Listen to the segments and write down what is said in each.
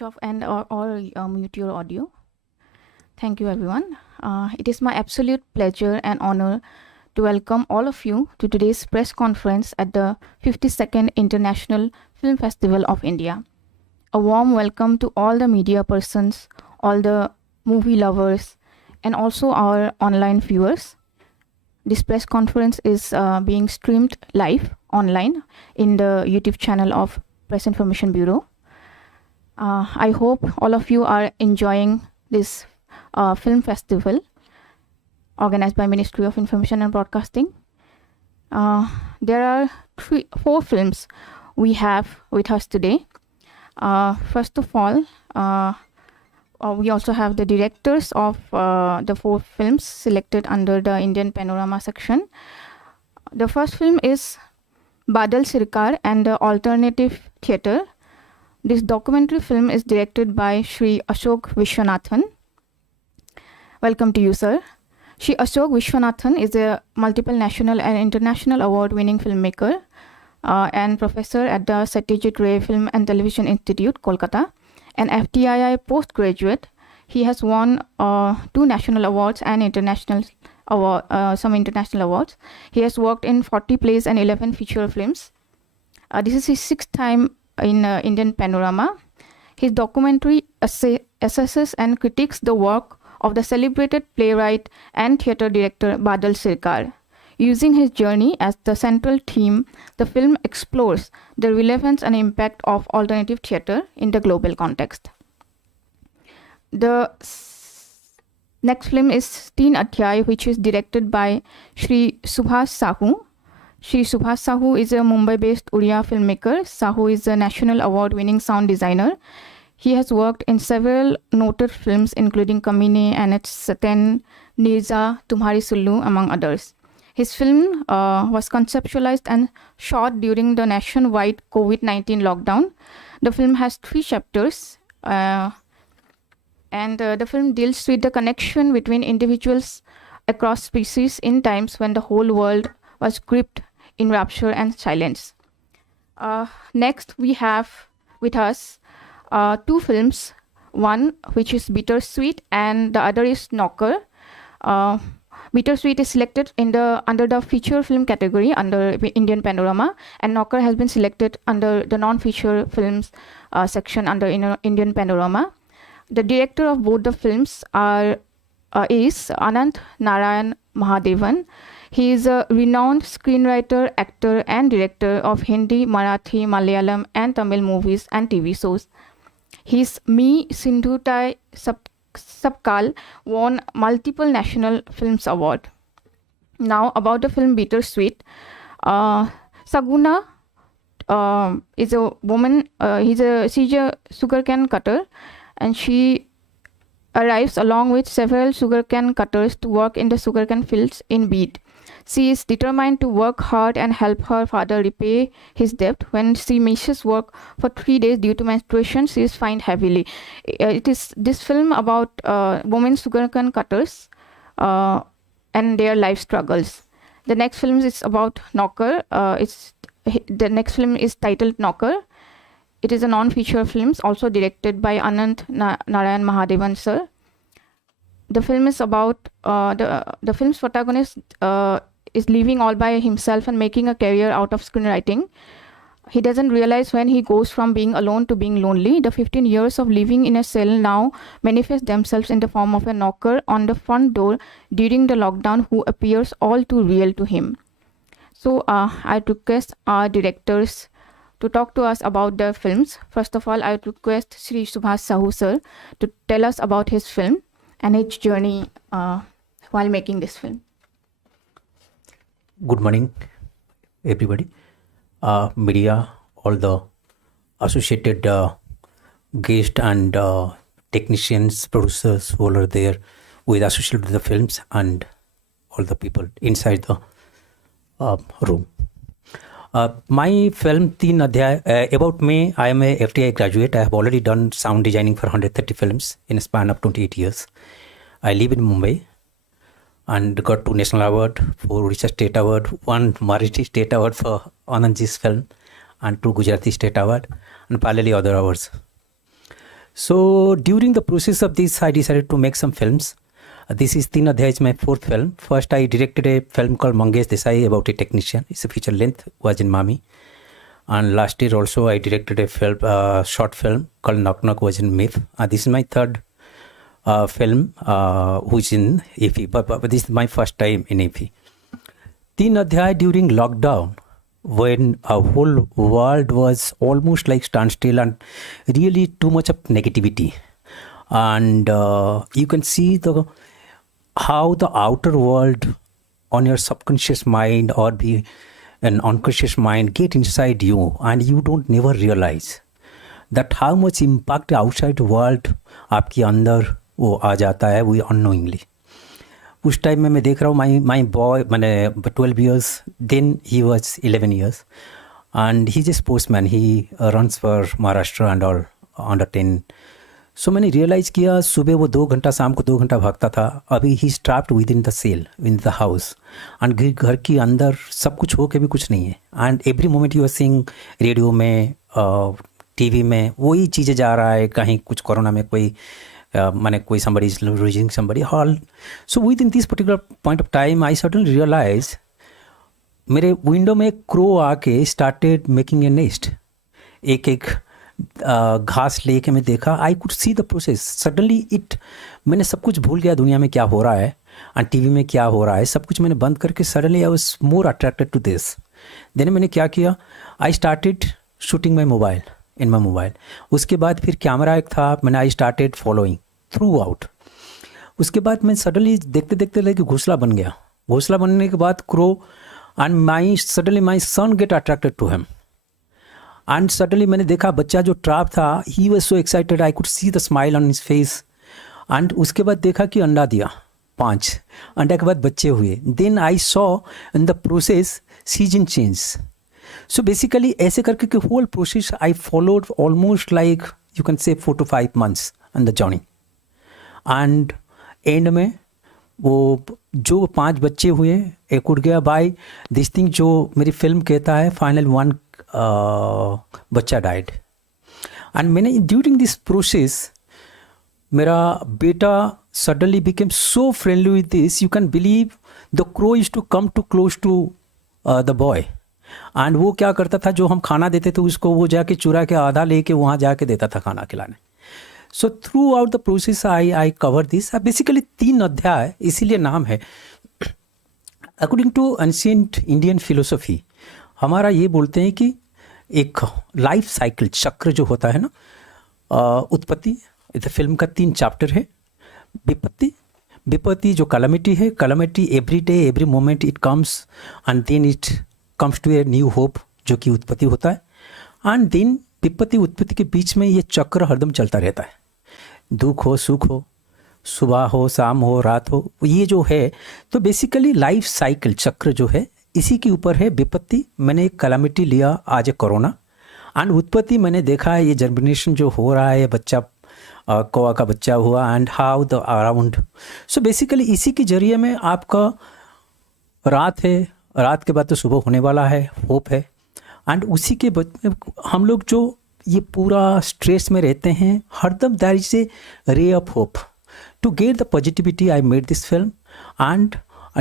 switch off and or mute your audio. Thank you, everyone. It is my absolute pleasure and honor to welcome all of you to today's press conference at the 52nd International Film Festival of India. A warm welcome to all the media persons, all the movie lovers, and also our online viewers. This press conference is being streamed live online in the YouTube channel of Press Information Bureau. I hope all of you are enjoying this film festival organized by Ministry of Information and Broadcasting. There are four films we have with us today. First of all, we also have the directors of the four films selected under the Indian Panorama section. The first film is Badal Sirkar and the Alternative Theatre. This documentary film is directed by Shri Ashok Vishwanathan. Welcome to you, sir. Shri Ashok Vishwanathan is a multiple national and international award-winning filmmaker and professor at the Satyajit Ray Film and Television Institute, Kolkata, an FTII postgraduate. He has won 2 national awards and some international awards. He has worked in 40 plays and 11 feature films. This is his 6th time in Indian Panorama. His documentary assesses and critiques the work of the celebrated playwright and theatre director Badal Sirkar. Using his journey as the central theme, the film explores the relevance and impact of alternative theatre in the global context. The next film is Teen Adhyay, which is directed by Shri Subhas Sahu. Shri Subhas Sahu is a Mumbai-based Oriya filmmaker. Sahu is a national award-winning sound designer. He has worked in several noted films including Kamine, NH10, Nirza, Tumhari Sullu, among others. His film was conceptualized and shot during the nationwide COVID-19 lockdown. The film has 3 chapters and the film deals with the connection between individuals across species in times when the whole world was gripped in rapture and silence. Next, we have with us 2 films, one which is Bittersweet and the other is Knocker. Bittersweet is selected under the feature film category under Indian Panorama, and Knocker has been selected under the non-feature films section under Indian Panorama. The director of both the films is Anant Narayan Mahadevan. He is a renowned screenwriter, actor, and director of Hindi, Marathi, Malayalam, and Tamil movies and TV shows. His Me Sindhutai Sabkal won multiple national films award. Now about the film Bittersweet. Saguna is a woman. She's a sugarcane cutter, and she arrives along with several sugarcane cutters to work in the sugarcane fields in Bid. She is determined to work hard and help her father repay his debt. When she misses work for 3 days due to menstruation, she is fined heavily. It is this film about women sugarcane cutters and their life struggles. The next film is about Knocker. The next film is titled Knocker. It is a non-feature film, also directed by Anant Narayan Mahadevan, sir. The film is about the film's protagonist is living all by himself and making a career out of screenwriting. He doesn't realize when he goes from being alone to being lonely. The 15 years of living in a cell now manifest themselves in the form of a knocker on the front door during the lockdown who appears all too real to him. So I request our directors to talk to us about the films. First of all, I would request Shri Subhas Sahu, sir, to tell us about his film and its journey while making this film. Good morning, everybody. Media, all the associated guests and technicians, producers who are there with associated with the films, and all the people inside the room. My film Teen Adhyay, about me, I am a FTI graduate. I have already done sound designing for 130 films in a span of 28 years. I live in Mumbai and got 2 national award, 4 Odisha State Award, 1 Marathi State Award for Anandji's film, and 2 Gujarati State Award, and parallelly other awards. So during the process of this, I decided to make some films. This is Teen Adhyay, is my fourth film. First, I directed a film called Mangesh Desai about a technician. It's a feature length, was in Mami. And last year also, I directed a film, short film called Knock Knock, was in Myth. This is my third film, which in AFI, but this is my first time in AFI. Teen Adhyay during lockdown, when a whole world was almost like standstill and really too much of negativity, and you can see how the outer world on your subconscious mind or be an unconscious mind get inside you, and you don't never realize that how much impact outside world आपके अंदर वो आ जाता है, वो unknowingly. उस time में मैं देख रहा हूँ माई बॉय, मैंने 12 years, then he was 11 years, and he's a sportsman, he runs for Maharashtra and all under 10. So मैंने रियलाइज़ किया, सुबह वो 2 घंटा, शाम को 2 घंटा भागता था, अभी ही trapped within the cell, in the house, and घर के अंदर सब कुछ हो के भी कुछ नहीं है, and every moment you are seeing radio में, टीवी में वही चीज़ें जा रहा है, कहीं कुछ कोरोना में कोई माने कोई somebody is losing somebody all. So within this particular point of time, I suddenly realized मेरे विंडो में एक क्रो आके started making a nest. एक घास लेके मैं देखा, I could see the process. Suddenly मैंने सब कुछ भूल गया दुनिया में क्या हो रहा है और टीवी में क्या हो रहा है, सब कुछ मैंने बंद करके suddenly I was more attracted to this. Then मैंने क्या किया, I started shooting my mobile. In my mobile. उसके बाद फिर कैमरा एक था, मैंने I started following through out. उसके बाद मैं सडनली देखते देखते लगे घोंसला बन गया. घोंसला बनने के बाद crow and suddenly my son get attracted to him, and suddenly मैंने देखा बच्चा जो ट्रैप था, he was so excited, I could see the smile on his face. And उसके बाद देखा कि अंडा दिया 5, अंडा के बाद बच्चे हुए. Then I saw in the process season change. So basically ऐसे करके कि whole process I followed almost like you can say 4 to 5 months on the journey. And end में वो जो 5 बच्चे हुए, एक उड़ गया बाय दिस थिंग जो मेरी फिल्म कहता है, फाइनल 1 बच्चा डाइड. एंड मैंने ड्यूरिंग दिस प्रोसेस मेरा बेटा suddenly became so friendly with this, you can believe the crow used to come too close to the boy. And वो क्या करता था, जो हम खाना देते थे उसको वो जाके चुरा के आधा लेके वहाँ जाके देता था खाना खिलाने. So throughout the process I cover this. Basically 3 अध्याय इसीलिए नाम है. According to ancient Indian philosophy हमारा ये बोलते हैं कि एक लाइफ साइकिल चक्र जो होता है ना, उत्पत्ति, फिल्म का 3 चैप्टर है. विपत्ति जो कैलामिटी है, calamity every day every moment it comes, and then it comes to a new hope जो कि उत्पत्ति होता है. एंड देन विपत्ति उत्पत्ति के बीच में ये चक्र हरदम चलता रहता है. दुख हो, सुख हो, सुबह हो, शाम हो, रात हो, ये जो है तो बेसिकली लाइफ साइकिल चक्र जो है इसी के ऊपर है. विपत्ति मैंने एक कैलामिटी लिया आज ए कोरोना, एंड उत्पत्ति मैंने देखा है ये जर्मिनेशन जो हो रहा है, बच्चा कौवा का बच्चा हुआ, and how the around. So basically इसी के जरिए में आपका रात है, रात के बाद तो सुबह होने वाला है, होप है. एंड उसी के हम लोग जो ये पूरा स्ट्रेस में रहते हैं, हरदम there is a ray of hope. To get the positivity I made this film and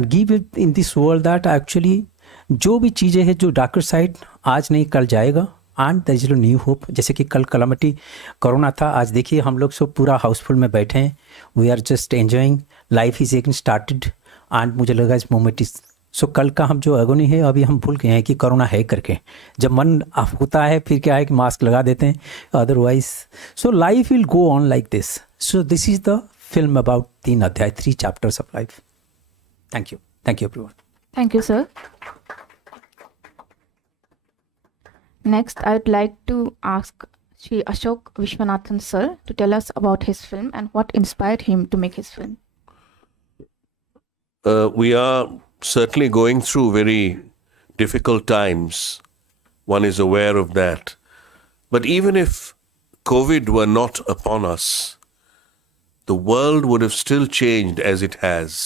give it in this world that actually जो भी चीज़ें हैं जो डार्कर साइड आज नहीं कल जाएगा, and there is new hope. जैसे कि कल कैलामिटी कोरोना था, आज देखिए हम लोग सब पूरा हाउसफुल में बैठे हैं, we are just enjoying life is again started. And मुझे लगा इस मोमेंट इज सो कल का हम जो एगोनी है अभी हम भूल गए हैं कि कोरोना है करके. जब मन होता है फिर क्या है कि मास्क लगा देते हैं, otherwise so life will go on like this. So this is the film about 3 अध्याय, 3 chapters of life. Thank you everyone. Thank you, sir. Next, I would like to ask Shri Ashok Vishwanathan sir to tell us about his film and what inspired him to make his film. We are certainly going through very difficult times. One is aware of that. But even if COVID were not upon us, the world would have still changed as it has,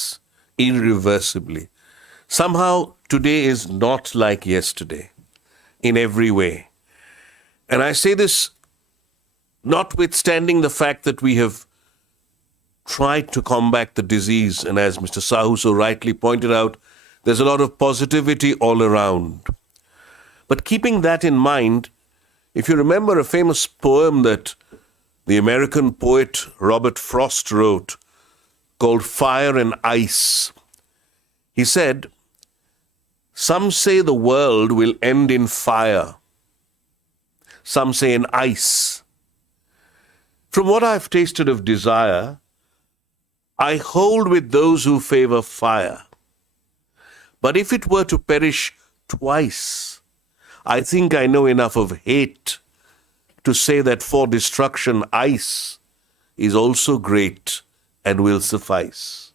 irreversibly. Somehow, today is not like yesterday in every way. And I say this notwithstanding the fact that we have tried to combat the disease, and as Mr. Sahu so rightly pointed out, there's a lot of positivity all around. But keeping that in mind, if you remember a famous poem that the American poet Robert Frost wrote called Fire and Ice, he said, "Some say the world will end in fire. Some say in ice. From what I've tasted of desire, I hold with those who favor fire. But if it were to perish twice, I think I know enough of hate to say that for destruction ice is also great and will suffice."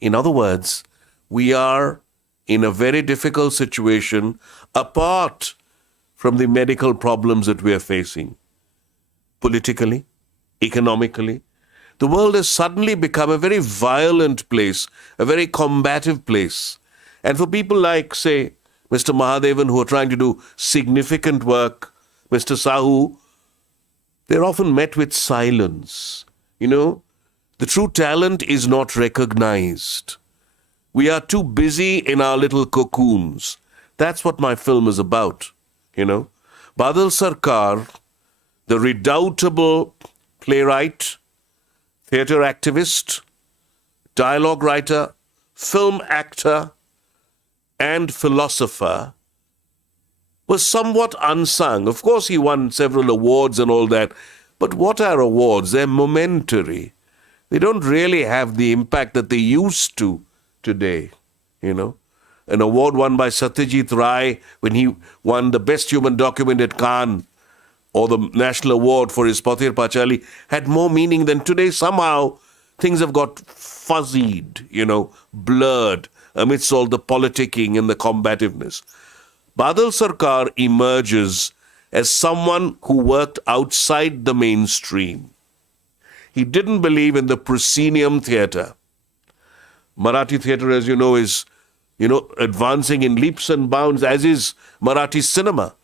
In other words, we are in a very difficult situation apart from the medical problems that we are facing. Politically, economically, the world has suddenly become a very violent place, a very combative place. And for people like, say, Mr. Mahadevan, who are trying to do significant work, Mr. Sahu, they're often met with silence. You know, the true talent is not recognized. We are too busy in our little cocoons. That's what my film is about, you know. Badal Sarkar, the redoubtable playwright, theatre activist, dialogue writer, film actor, and philosopher, was somewhat unsung. Of course, he won several awards and all that, but what are awards? They're momentary. They don't really have the impact that they used to today, you know. An award won by Satyajit Ray when he won the Best Human Document at Cannes, or the National Award for his Pathir Pachali, had more meaning than today. Somehow, things have got fuzzied, you know, blurred amidst all the politicking and the combativeness. Badal Sarkar emerges as someone who worked outside the mainstream. He didn't believe in the proscenium theatre. Marathi theatre, as you know, is, you know, advancing in leaps and bounds, as is Marathi cinema.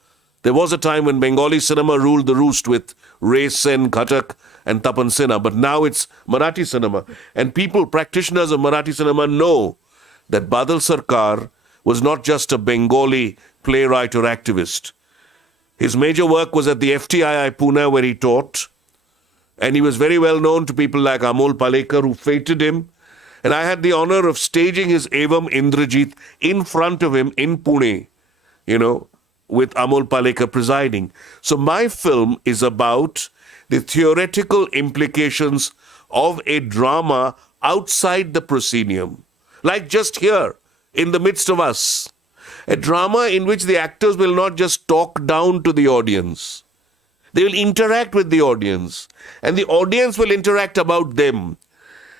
There was a time when Bengali cinema ruled the roost with Ray Sen, Khatak, and Tapan Sinha, but now it's Marathi cinema. And people, practitioners of Marathi cinema, know that Badal Sarkar was not just a Bengali playwright or activist. His major work was at the FTII Pune, where he taught, and he was very well known to people like Amol Palekar, who feted him. And I had the honor of staging his Evam Indrajit in front of him in Pune, you know, with Amol Palekar presiding. So my film is about the theoretical implications of a drama outside the proscenium. Like just here, in the midst of us. A drama in which the actors will not just talk down to the audience. They will interact with the audience. And the audience will interact about them.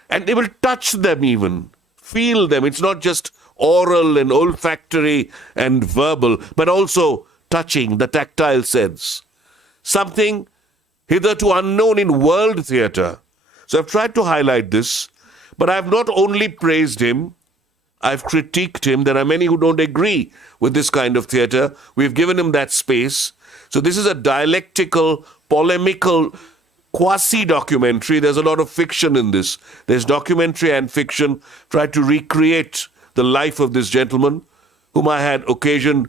And they will touch them even, feel them. It's not just oral and olfactory and verbal, but also touching, the tactile sense. Something hitherto unknown in world theatre. So I've tried to highlight this, but I've not only praised him, I've critiqued him. There are many who don't agree with this kind of theatre. We've given him that space. So this is a dialectical, polemical, quasi-documentary. There's a lot of fiction in this. There's documentary and fiction. Tried to recreate the life of this gentleman, whom I had occasion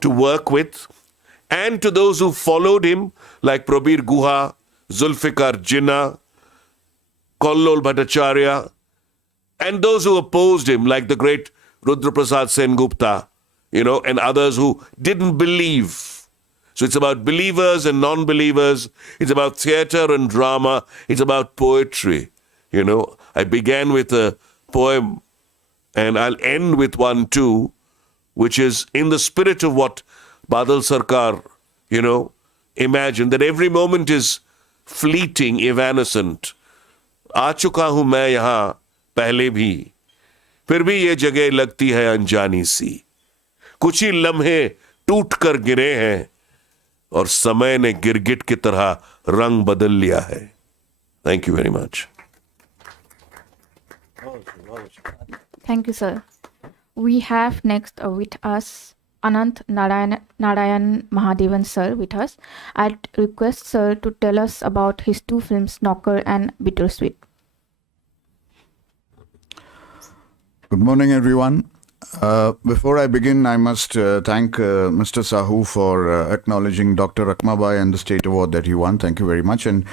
to work with, and to those who followed him, like Prabir Guha, Zulfikar Jinnah, Kollol Bhattacharya, and those who opposed him, like the great Rudra Prasad Sengupta, you know, and others who didn't believe. So it's about believers and non-believers. It's about theatre and drama. It's about poetry. You know, I began with a poem, and I'll end with one too, which is in the spirit of what Badal Sarkar, you know, imagined, that every moment is fleeting, evanescent. आ चुका हूं मैं यहाँ पहले भी, फिर भी ये जगह लगती है अनजानी सी. कुछ ही लम्हे टूट कर गिरे हैं और समय ने गिरगिट की तरह रंग बदल लिया है. Thank you very much. Thank you, sir. We have next with us Anant Narayan Mahadevan sir with us. I'd request sir to tell us about his two films, Knocker and Bittersweet. Good morning, everyone. Before I begin, I must thank Mr. Sahu for acknowledging Dr. Rakmabai and the State Award that he won. Thank you very much. And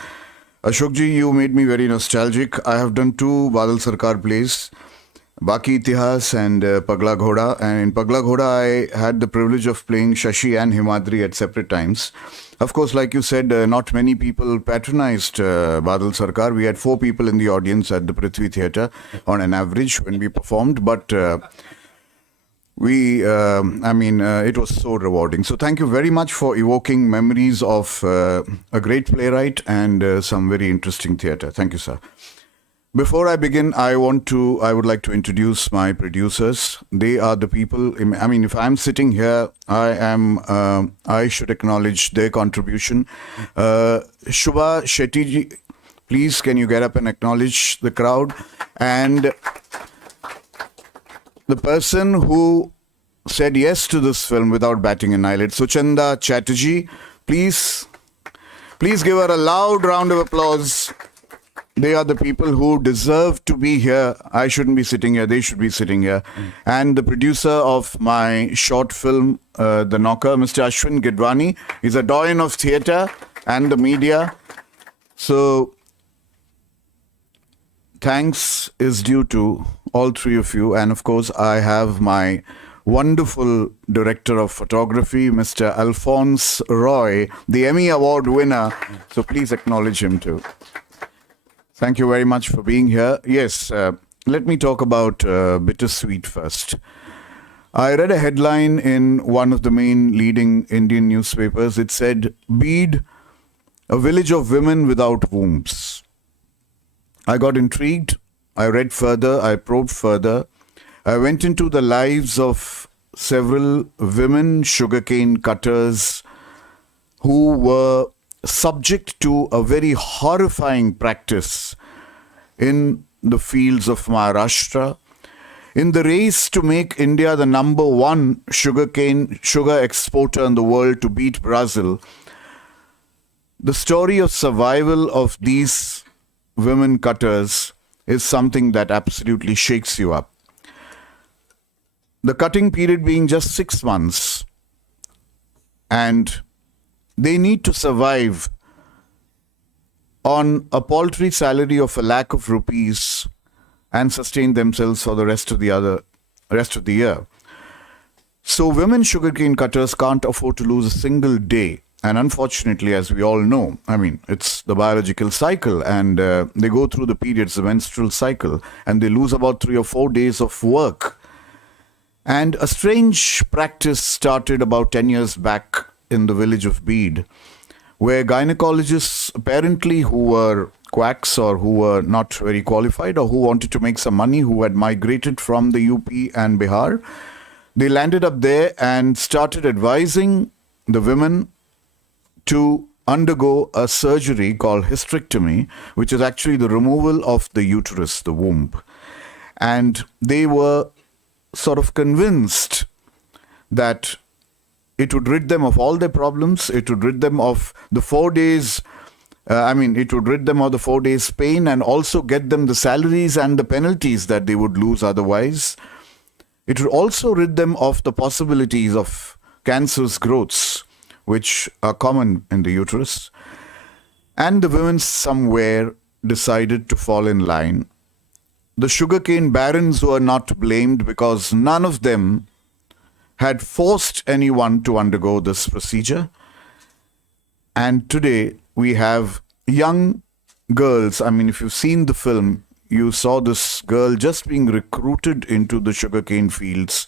Ashokji, you made me very nostalgic. I have done two Badal Sarkar plays, Baki Itihas and Pagla Ghoda. And in Pagla Ghoda, I had the privilege of playing Shashi and Himadri at separate times. Of course, like you said, not many people patronized Badal Sarkar. We had 4 people in the audience at the Prithvi Theatre on an average when we performed. But it was so rewarding. So thank you very much for evoking memories of a great playwright and some very interesting theatre. Thank you, sir. Before I begin, I would like to introduce my producers. They are the people, if I'm sitting here, I should acknowledge their contribution. Shubha Shetty ji, please can you get up and acknowledge the crowd? And the person who said yes to this film without batting an eyelid, Suchanda Chatterjee, please give her a loud round of applause. They are the people who deserve to be here. I shouldn't be sitting here. They should be sitting here. And the producer of my short film, The Knocker, Mr. Ashwin Gidwani, is a doyen of theatre and the media. So thanks is due to all 3 of you. And of course, I have my wonderful director of photography, Mr. Alphonse Roy, the Emmy Award winner. So please acknowledge him too. Thank you very much for being here. Yes, let me talk about Bittersweet first. I read a headline in one of the main leading Indian newspapers. It said, Beed, a village of women without wombs. I got intrigued. I read further. I probed further. I went into the lives of several women sugarcane cutters who were subject to a very horrifying practice in the fields of Maharashtra. In the race to make India the number 1 sugar exporter in the world to beat Brazil, the story of survival of these women cutters is something that absolutely shakes you up. The cutting period being just 6 months, and they need to survive on a paltry salary of 1,00,000 rupees and sustain themselves for the rest of the year. So women sugarcane cutters can't afford to lose a single day. And unfortunately, as we all know, it's the biological cycle, and they go through the periods, the menstrual cycle, and they lose about 3 or 4 days of work. And a strange practice started about 10 years back in the village of Beed, where gynecologists, apparently who were quacks or who were not very qualified or who wanted to make some money, who had migrated from the UP and Bihar, they landed up there and started advising the women to undergo a surgery called hysterectomy, which is actually the removal of the uterus, the womb. And they were sort of convinced that it would rid them of all their problems. It would rid them of the 4 days. It would rid them of the 4 days pain and also get them the salaries and the penalties that they would lose otherwise. It would also rid them of the possibilities of cancerous growths, which are common in the uterus. And the women somewhere decided to fall in line. The sugarcane barons were not blamed because none of them had forced anyone to undergo this procedure. And today we have young girls. If you've seen the film, you saw this girl just being recruited into the sugarcane fields,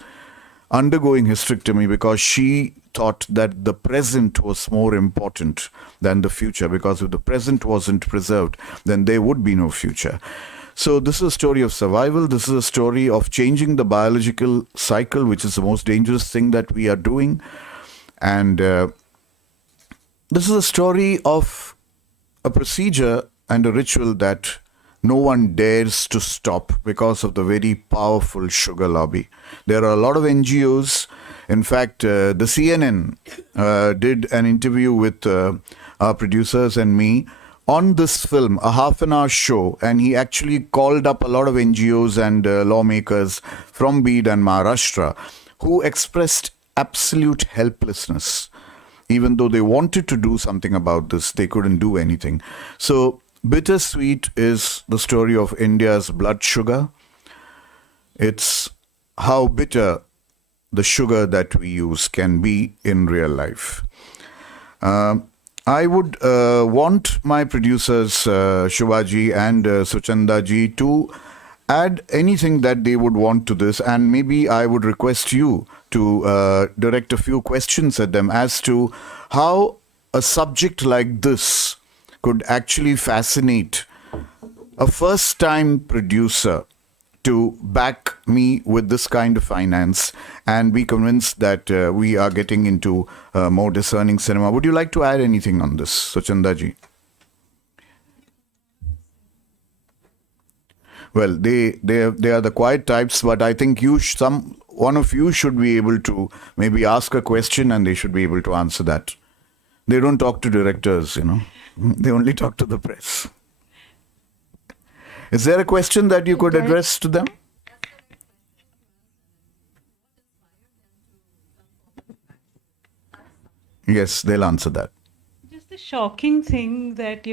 undergoing hysterectomy because she thought that the present was more important than the future, because if the present wasn't preserved, then there would be no future. So this is a story of survival. This is a story of changing the biological cycle, which is the most dangerous thing that we are doing. And this is a story of a procedure and a ritual that no one dares to stop because of the very powerful sugar lobby. There are a lot of NGOs In fact, the CNN did an interview with our producers and me on this film, a half-an-hour show, and he actually called up a lot of NGOs and lawmakers from Bid and Maharashtra who expressed absolute helplessness. Even though they wanted to do something about this, they couldn't do anything. So, Bittersweet is the story of India's blood sugar. It's how bitter the sugar that we use can be in real life. I would want my producers, Shubhaji and Suchandaji, to add anything that they would want to this, and maybe I would request you to direct a few questions at them as to how a subject like this could actually fascinate a first-time producer to back me with this kind of finance and be convinced that we are getting into more discerning cinema. Would you like to add anything on this, Suchandaji? Well, they are the quiet types, but I think one of you should be able to maybe ask a question and they should be able to answer that. They don't talk to directors, They only talk to the press. Is there a question that you could address to them? Yes, they'll answer that. Just the shocking thing that,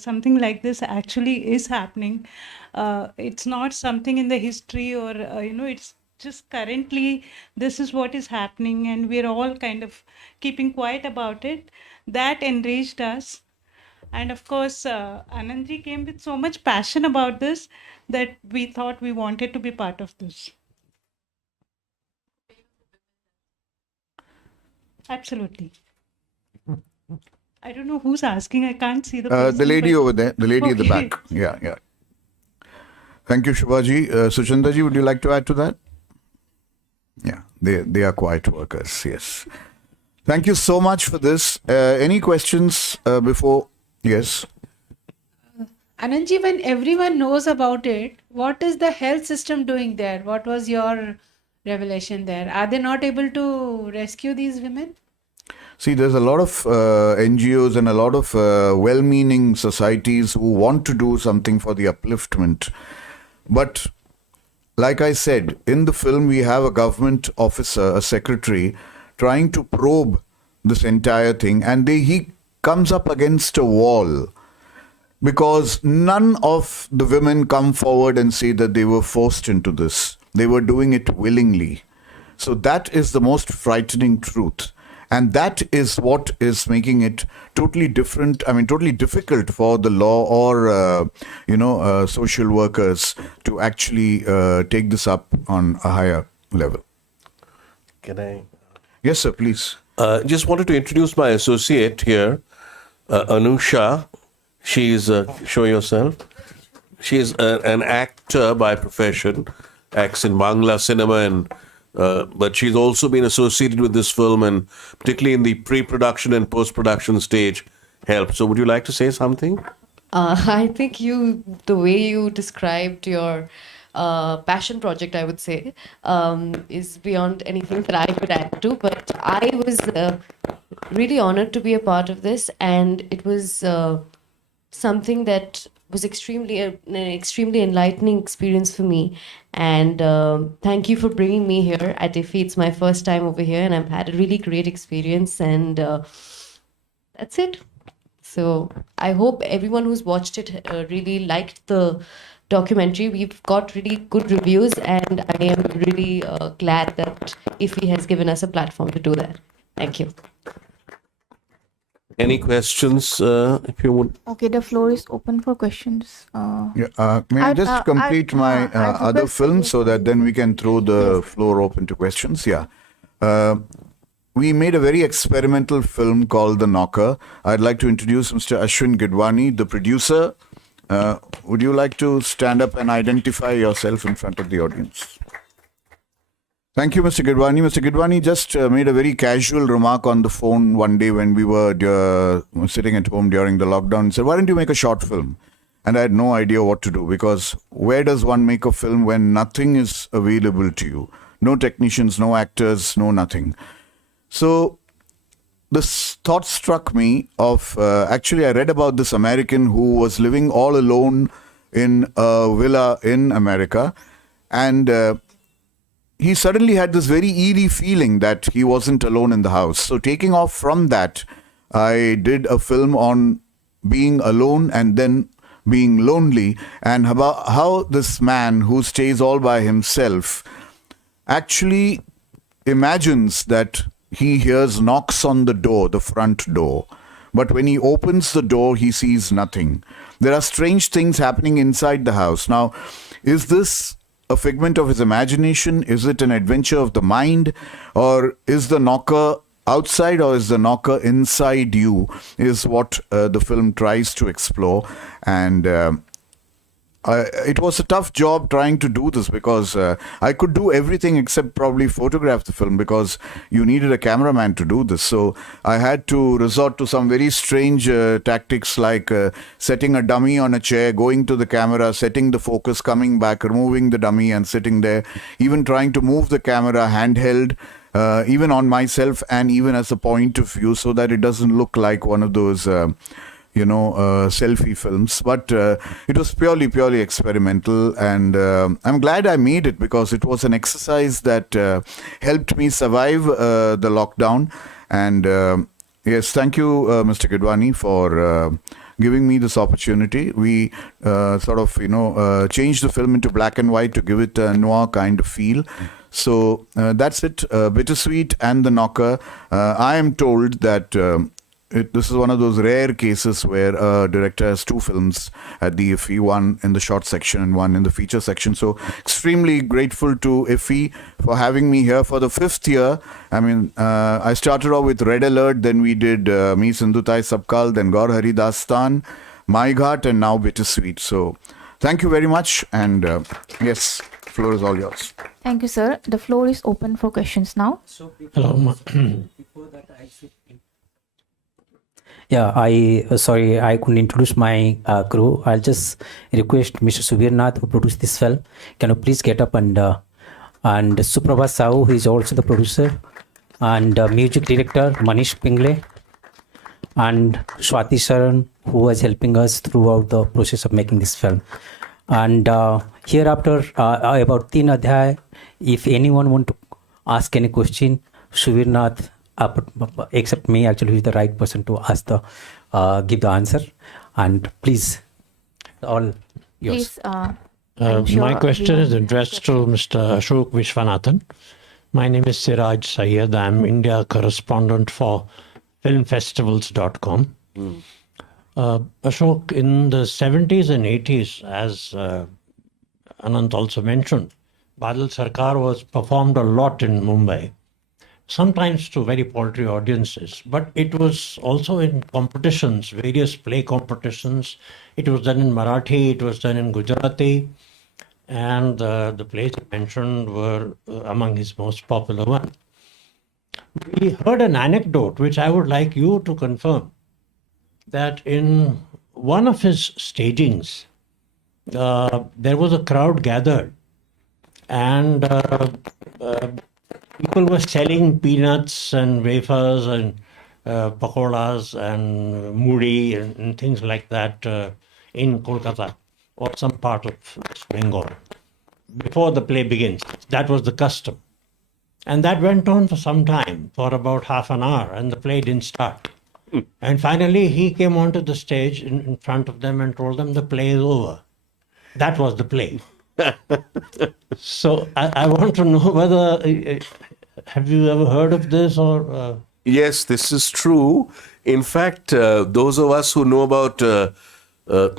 something like this actually is happening. It's not something in the history or, it's just currently this is what is happening and we're all kind of keeping quiet about it. That enraged us. And of course, Anandji came with so much passion about this that we thought we wanted to be part of this. Absolutely. I don't know who's asking. I can't see the person. The lady but- over there, the lady at the Okay. back. Yeah. Thank you, Shubhaji. Suchandaji, would you like to add to that? Yeah, they are quiet workers, yes. Thank you so much for this. Any questions before? Yes. Anandji, when everyone knows about it, what is the health system doing there? What was your revelation there? Are they not able to rescue these women? See, there's a lot of NGOs and a lot of well-meaning societies who want to do something for the upliftment. But like I said, in the film, we have a government officer, a secretary, trying to probe this entire thing, and he comes up against a wall because none of the women come forward and say that they were forced into this. They were doing it willingly. So that is the most frightening truth. And that is what is making it totally different, totally difficult for the law or, social workers to actually take this up on a higher level. Can I? Yes, sir, please. Just wanted to introduce my associate here, Anusha. She's, show yourself. She's an actor by profession, acts in Bangla cinema, and but she's also been associated with this film, and particularly in the pre-production and post-production stage, helped. So would you like to say something? I think the way you described your passion project, I would say, is beyond anything that I could add to. But I was really honored to be a part of this, and it was something that was an extremely enlightening experience for me. And thank you for bringing me here at IFFI. It's my first time over here, and I've had a really great experience. And that's it. So I hope everyone who's watched it really liked the documentary. We've got really good reviews, and I am really glad that IFFI has given us a platform to do that. Thank you. Any questions, if you would? Okay, the floor is open for questions. May I just complete my other film so that then we can throw the floor open to questions? Yeah. We made a very experimental film called The Knocker. I'd like to introduce Mr. Ashwin Gidwani, the producer. Would you like to stand up and identify yourself in front of the audience? Thank you, Mr. Gidwani. Mr. Gidwani just made a very casual remark on the phone one day when we were sitting at home during the lockdown and said, why don't you make a short film? And I had no idea what to do, because where does one make a film when nothing is available to you? no technicians, no actors, no nothing. So this thought struck me of actually I read about this American who was living all alone in a villa in America, and he suddenly had this very eerie feeling that he wasn't alone in the house. So taking off from that, I did a film on being alone and then being lonely, and about how this man who stays all by himself actually imagines that he hears knocks on the door, the front door. But when he opens the door, he sees nothing. There are strange things happening inside the house. Now, is this a figment of his imagination? Is it an adventure of the mind? Or is the knocker outside, or is the knocker inside you? Is what the film tries to explore. And it was a tough job trying to do this, because I could do everything except probably photograph the film, because you needed a cameraman to do this. So I had to resort to some very strange tactics, like setting a dummy on a chair, going to the camera, setting the focus, coming back, removing the dummy and sitting there, even trying to move the camera handheld, even on myself and even as a point of view, so that it doesn't look like one of those selfie films. But it was purely experimental, and I'm glad I made it, because it was an exercise that helped me survive the lockdown. And yes, thank you, Mr. Kidwani, for giving me this opportunity. We changed the film into black and white to give it a noir kind of feel. So that's it. Bittersweet and The Knocker. I am told that this is one of those rare cases where a director has two films at the IFFI, one in the short section and one in the feature section. So extremely grateful to IFFI for having me here for the 5th year. I mean, I started off with Red Alert, then we did Me Sindhutai Sabkal, then Gaur Hari Dastan, My Ghat, and now Bittersweet. So thank you very much, and yes, the floor is all yours. Thank you, sir. The floor is open for questions now. So Hello. before that, I should. Yeah, sorry, I couldn't introduce my crew. I'll just request Mr. Subir Nath, who produced this film. Can you please get up, and Suprabha Sahu, who is also the producer, and music director Manish Pingle, and Swati Sharan, who was helping us throughout the process of making this film. And hereafter, about 3 adhyay, if anyone want to ask any question, Subir Nath, except me, actually, who is the right person to ask give the answer. And please, all yours. Please. I'm sure My question is everyone- addressed to Mr. Ashok Vishwanathan. My name is Siraj Syed. I'm India correspondent for filmfestivals.com. Ashok, in the 70s and 80s, as Anant also mentioned, Badal Sarkar was performed a lot in Mumbai, sometimes to very paltry audiences, but it was also in competitions, various play competitions. It was done in Marathi, it was done in Gujarati, and the plays mentioned were among his most popular ones. We heard an anecdote which I would like you to confirm, that in one of his stagings, there was a crowd gathered, and people were selling peanuts and wafers and pakoras and moody and things like that in Kolkata or some part of West Bengal before the play begins. That was the custom. And that went on for some time, for about half an hour, and the play didn't start. And finally, he came onto the stage in front of them and told them the play is over. That was the play. So I want to know whether, have you ever heard of this or? Yes, this is true. In fact, those of us who know about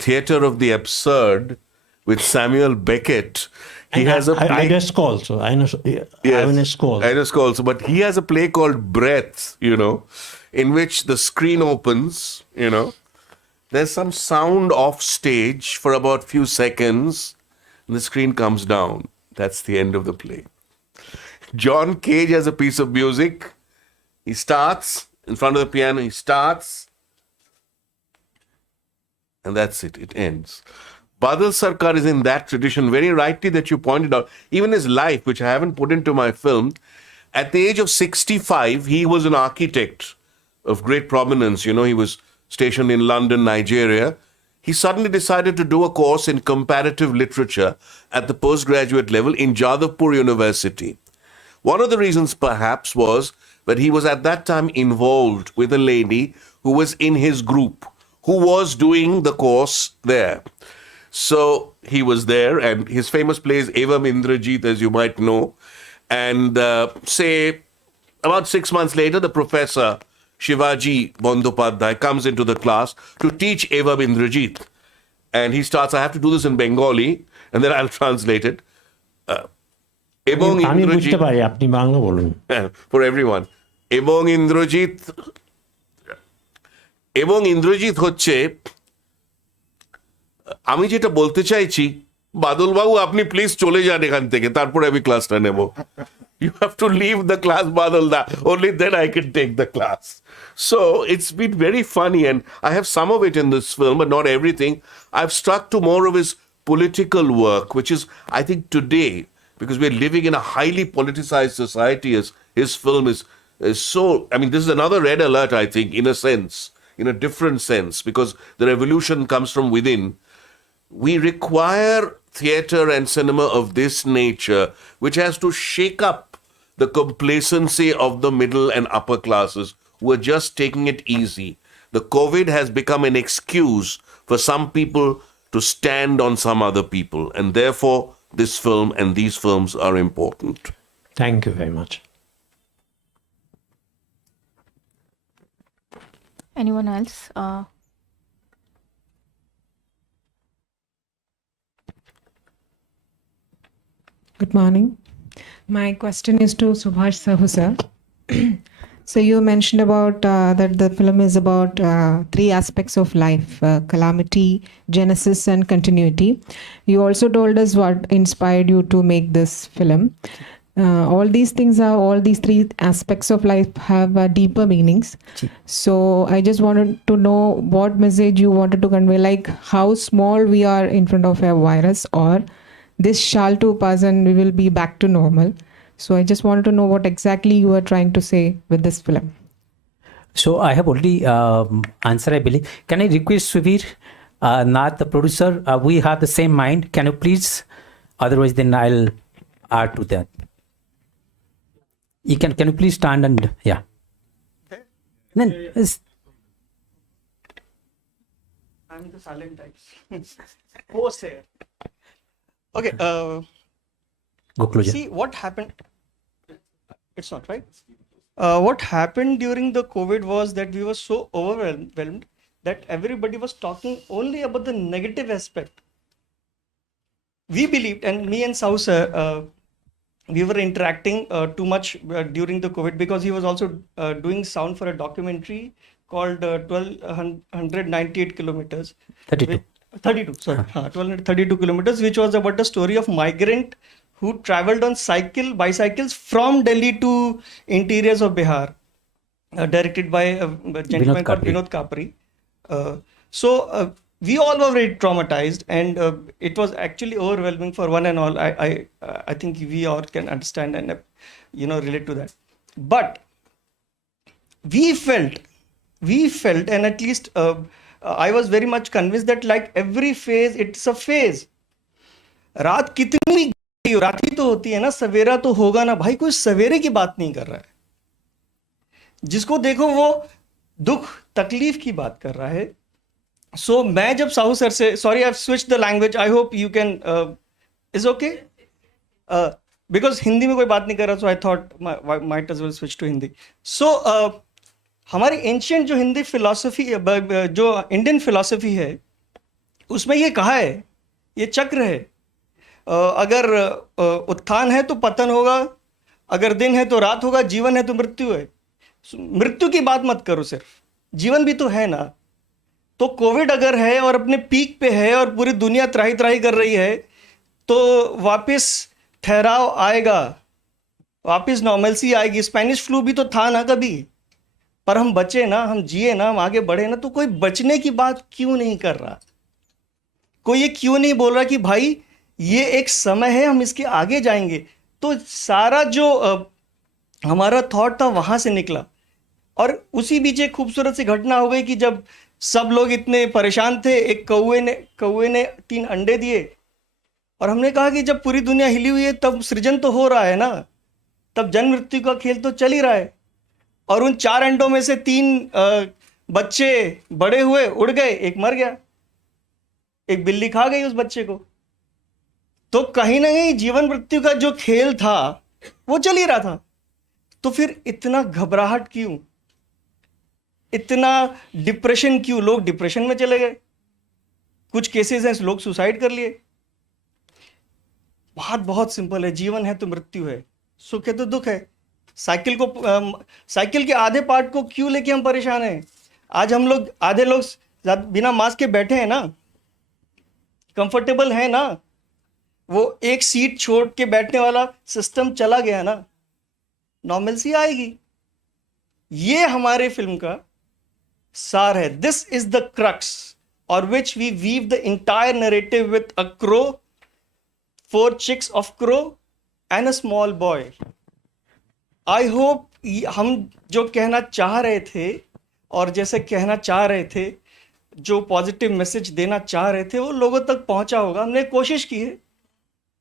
Theatre of the Absurd with Samuel Beckett, he has a play. Ines also. Ines Cole. Ines Cole also. But he has a play called Breath, in which the screen opens, there's some sound off stage for about few seconds, and the screen comes down. That's the end of the play. John Cage has a piece of music. He starts in front of the piano, he starts, and that's it. It ends. Badal Sarkar is in that tradition, very rightly that you pointed out. Even his life, which I haven't put into my film, at the age of 65, he was an architect of great prominence. You know, he was stationed in London, Nigeria. He suddenly decided to do a course in comparative literature at the postgraduate level in Jadavpur University. One of the reasons, perhaps, was that he was at that time involved with a lady who was in his group, who was doing the course there. So he was there, and his famous play is Evam Indrajit, as you might know. And say, about 6 months later, the professor, Shivaji Bandyopadhyay, comes into the class to teach Evam Indrajit. And he starts, I have to do this in Bengali, and then I'll translate it. Ebong আমি বুঝতে Indrajit, পারি, আপনি বাংলা বলুন। for everyone. Ebong Indrajit হচ্ছে, আমি যেটা বলতে চাইছি, বাদল বাবু আপনি প্লিজ চলে যান এখান থেকে, তারপরে আমি ক্লাসটা নেব। You have to leave the class, Badal da. Only then I can take the class. So it's been very funny, and I have some of it in this film, but not everything. I've struck to more of his political work, which is, I think, today, because we're living in a highly politicized society, as his film is so. I mean, this is another red alert, I think, in a sense, in a different sense, because the revolution comes from within. We require theatre and cinema of this nature, which has to shake up the complacency of the middle and upper classes who are just taking it easy. The COVID has become an excuse for some people to stand on some other people, and therefore this film and these films are important. Thank you very much. Anyone else? Good morning. My question is to Subhash Sahu sir. So you mentioned about that the film is about three aspects of life: calamity, genesis, and continuity. You also told us what inspired you to make this film. All these three aspects of life have deeper meanings. So I just wanted to know what message you wanted to convey, like how small we are in front of a virus, or this shall to pass and we will be back to normal. So I just wanted to know what exactly you are trying to say with this film. So I have already answered, I believe. Can I request Suvir, Nath, the producer, we have the same mind. Can you please? Otherwise, then I'll add to that. Can you please stand and, yeah. Then, I'm the silent types. Post here. Okay, go closer. see what happened. It's not right. What happened during the COVID was that we were so overwhelmed that everybody was talking only about the negative aspect. We believed, and me and Sahu sir, we were interacting too much during the COVID, because he was also doing sound for a documentary called 1298 kilometers. 32. 32, sorry. 1232 kilometers, which was about the story of migrant who traveled on bicycles from Delhi to interiors of Bihar, directed by a gentleman called Vinod Kapri. We all were very traumatized, and it was actually overwhelming for one and all. I think we all can understand and relate to that. But we felt, and at least I was very much convinced that like every phase, it's a phase. रात कितनी रात ही तो होती है ना, सवेरा तो होगा ना भाई, कोई सवेरे की बात नहीं कर रहा है। जिसको देखो वो दुख तकलीफ की बात कर रहा है। So मैं जब साहू सर से, sorry I've switched the language, I hope you can is okay, because Hindi में कोई बात नहीं कर रहा, so I thought might as well switch to Hindi. So हमारी एंशियंट जो हिंदी फिलॉसफी, जो इंडियन फिलॉसफी है, उसमें ये कहा है, ये चक्र है, अगर उत्थान है तो पतन होगा, अगर दिन है तो रात होगा, जीवन है तो मृत्यु है। मृत्यु की बात मत करो, सिर्फ जीवन भी तो है ना। तो कोविड अगर है और अपने पीक पे है और पूरी दुनिया त्राही त्राही कर रही है, तो वापस ठहराव आएगा, वापस नॉर्मलसी आएगी। स्पेनिश फ्लू भी तो था ना कभी, पर हम बचे ना, हम जिए ना, हम आगे बढ़े ना। तो कोई बचने की बात क्यों नहीं कर रहा? कोई ये क्यों नहीं बोल रहा कि भाई ये एक समय है, हम इसके आगे जाएंगे? तो सारा जो हमारा थॉट था वहां से निकला। और उसी बीच एक खूबसूरत सी घटना हो गई कि जब सब लोग इतने परेशान थे, एक कौवे ने 3 अंडे दिए, और हमने कहा कि जब पूरी दुनिया हिली हुई है तब सृजन तो हो रहा है ना, तब जन्म मृत्यु का खेल तो चल ही रहा है। और उन 4 अंडों में से 3 बच्चे बड़े हुए, उड़ गए, एक मर गया, एक बिल्ली खा गई उस बच्चे को। तो कहीं ना कहीं जीवन मृत्यु का जो खेल था वो चल ही रहा था। तो फिर इतना घबराहट क्यों, इतना डिप्रेशन क्यों? लोग डिप्रेशन में चले गए, कुछ केसेस हैं लोग सुसाइड कर लिए। बात बहुत सिंपल है, जीवन है तो मृत्यु है, सुख है तो दुख है। साइकिल के आधे पार्ट को क्यों लेके हम परेशान हैं? आज हम लोग, आधे लोग बिना मास्क के बैठे हैं ना, कंफर्टेबल है ना, वो एक सीट छोड़ के बैठने वाला सिस्टम चला गया ना, नॉर्मलसी आएगी। ये हमारे फिल्म का सार है। दिस इज द क्रक्स और which we weave the entire narrative with a crow, 4 chicks of crow and a small boy. I hope हम जो कहना चाह रहे थे और जैसे कहना चाह रहे थे, जो पॉजिटिव मैसेज देना चाह रहे थे, वो लोगों तक पहुंचा होगा। हमने कोशिश की है,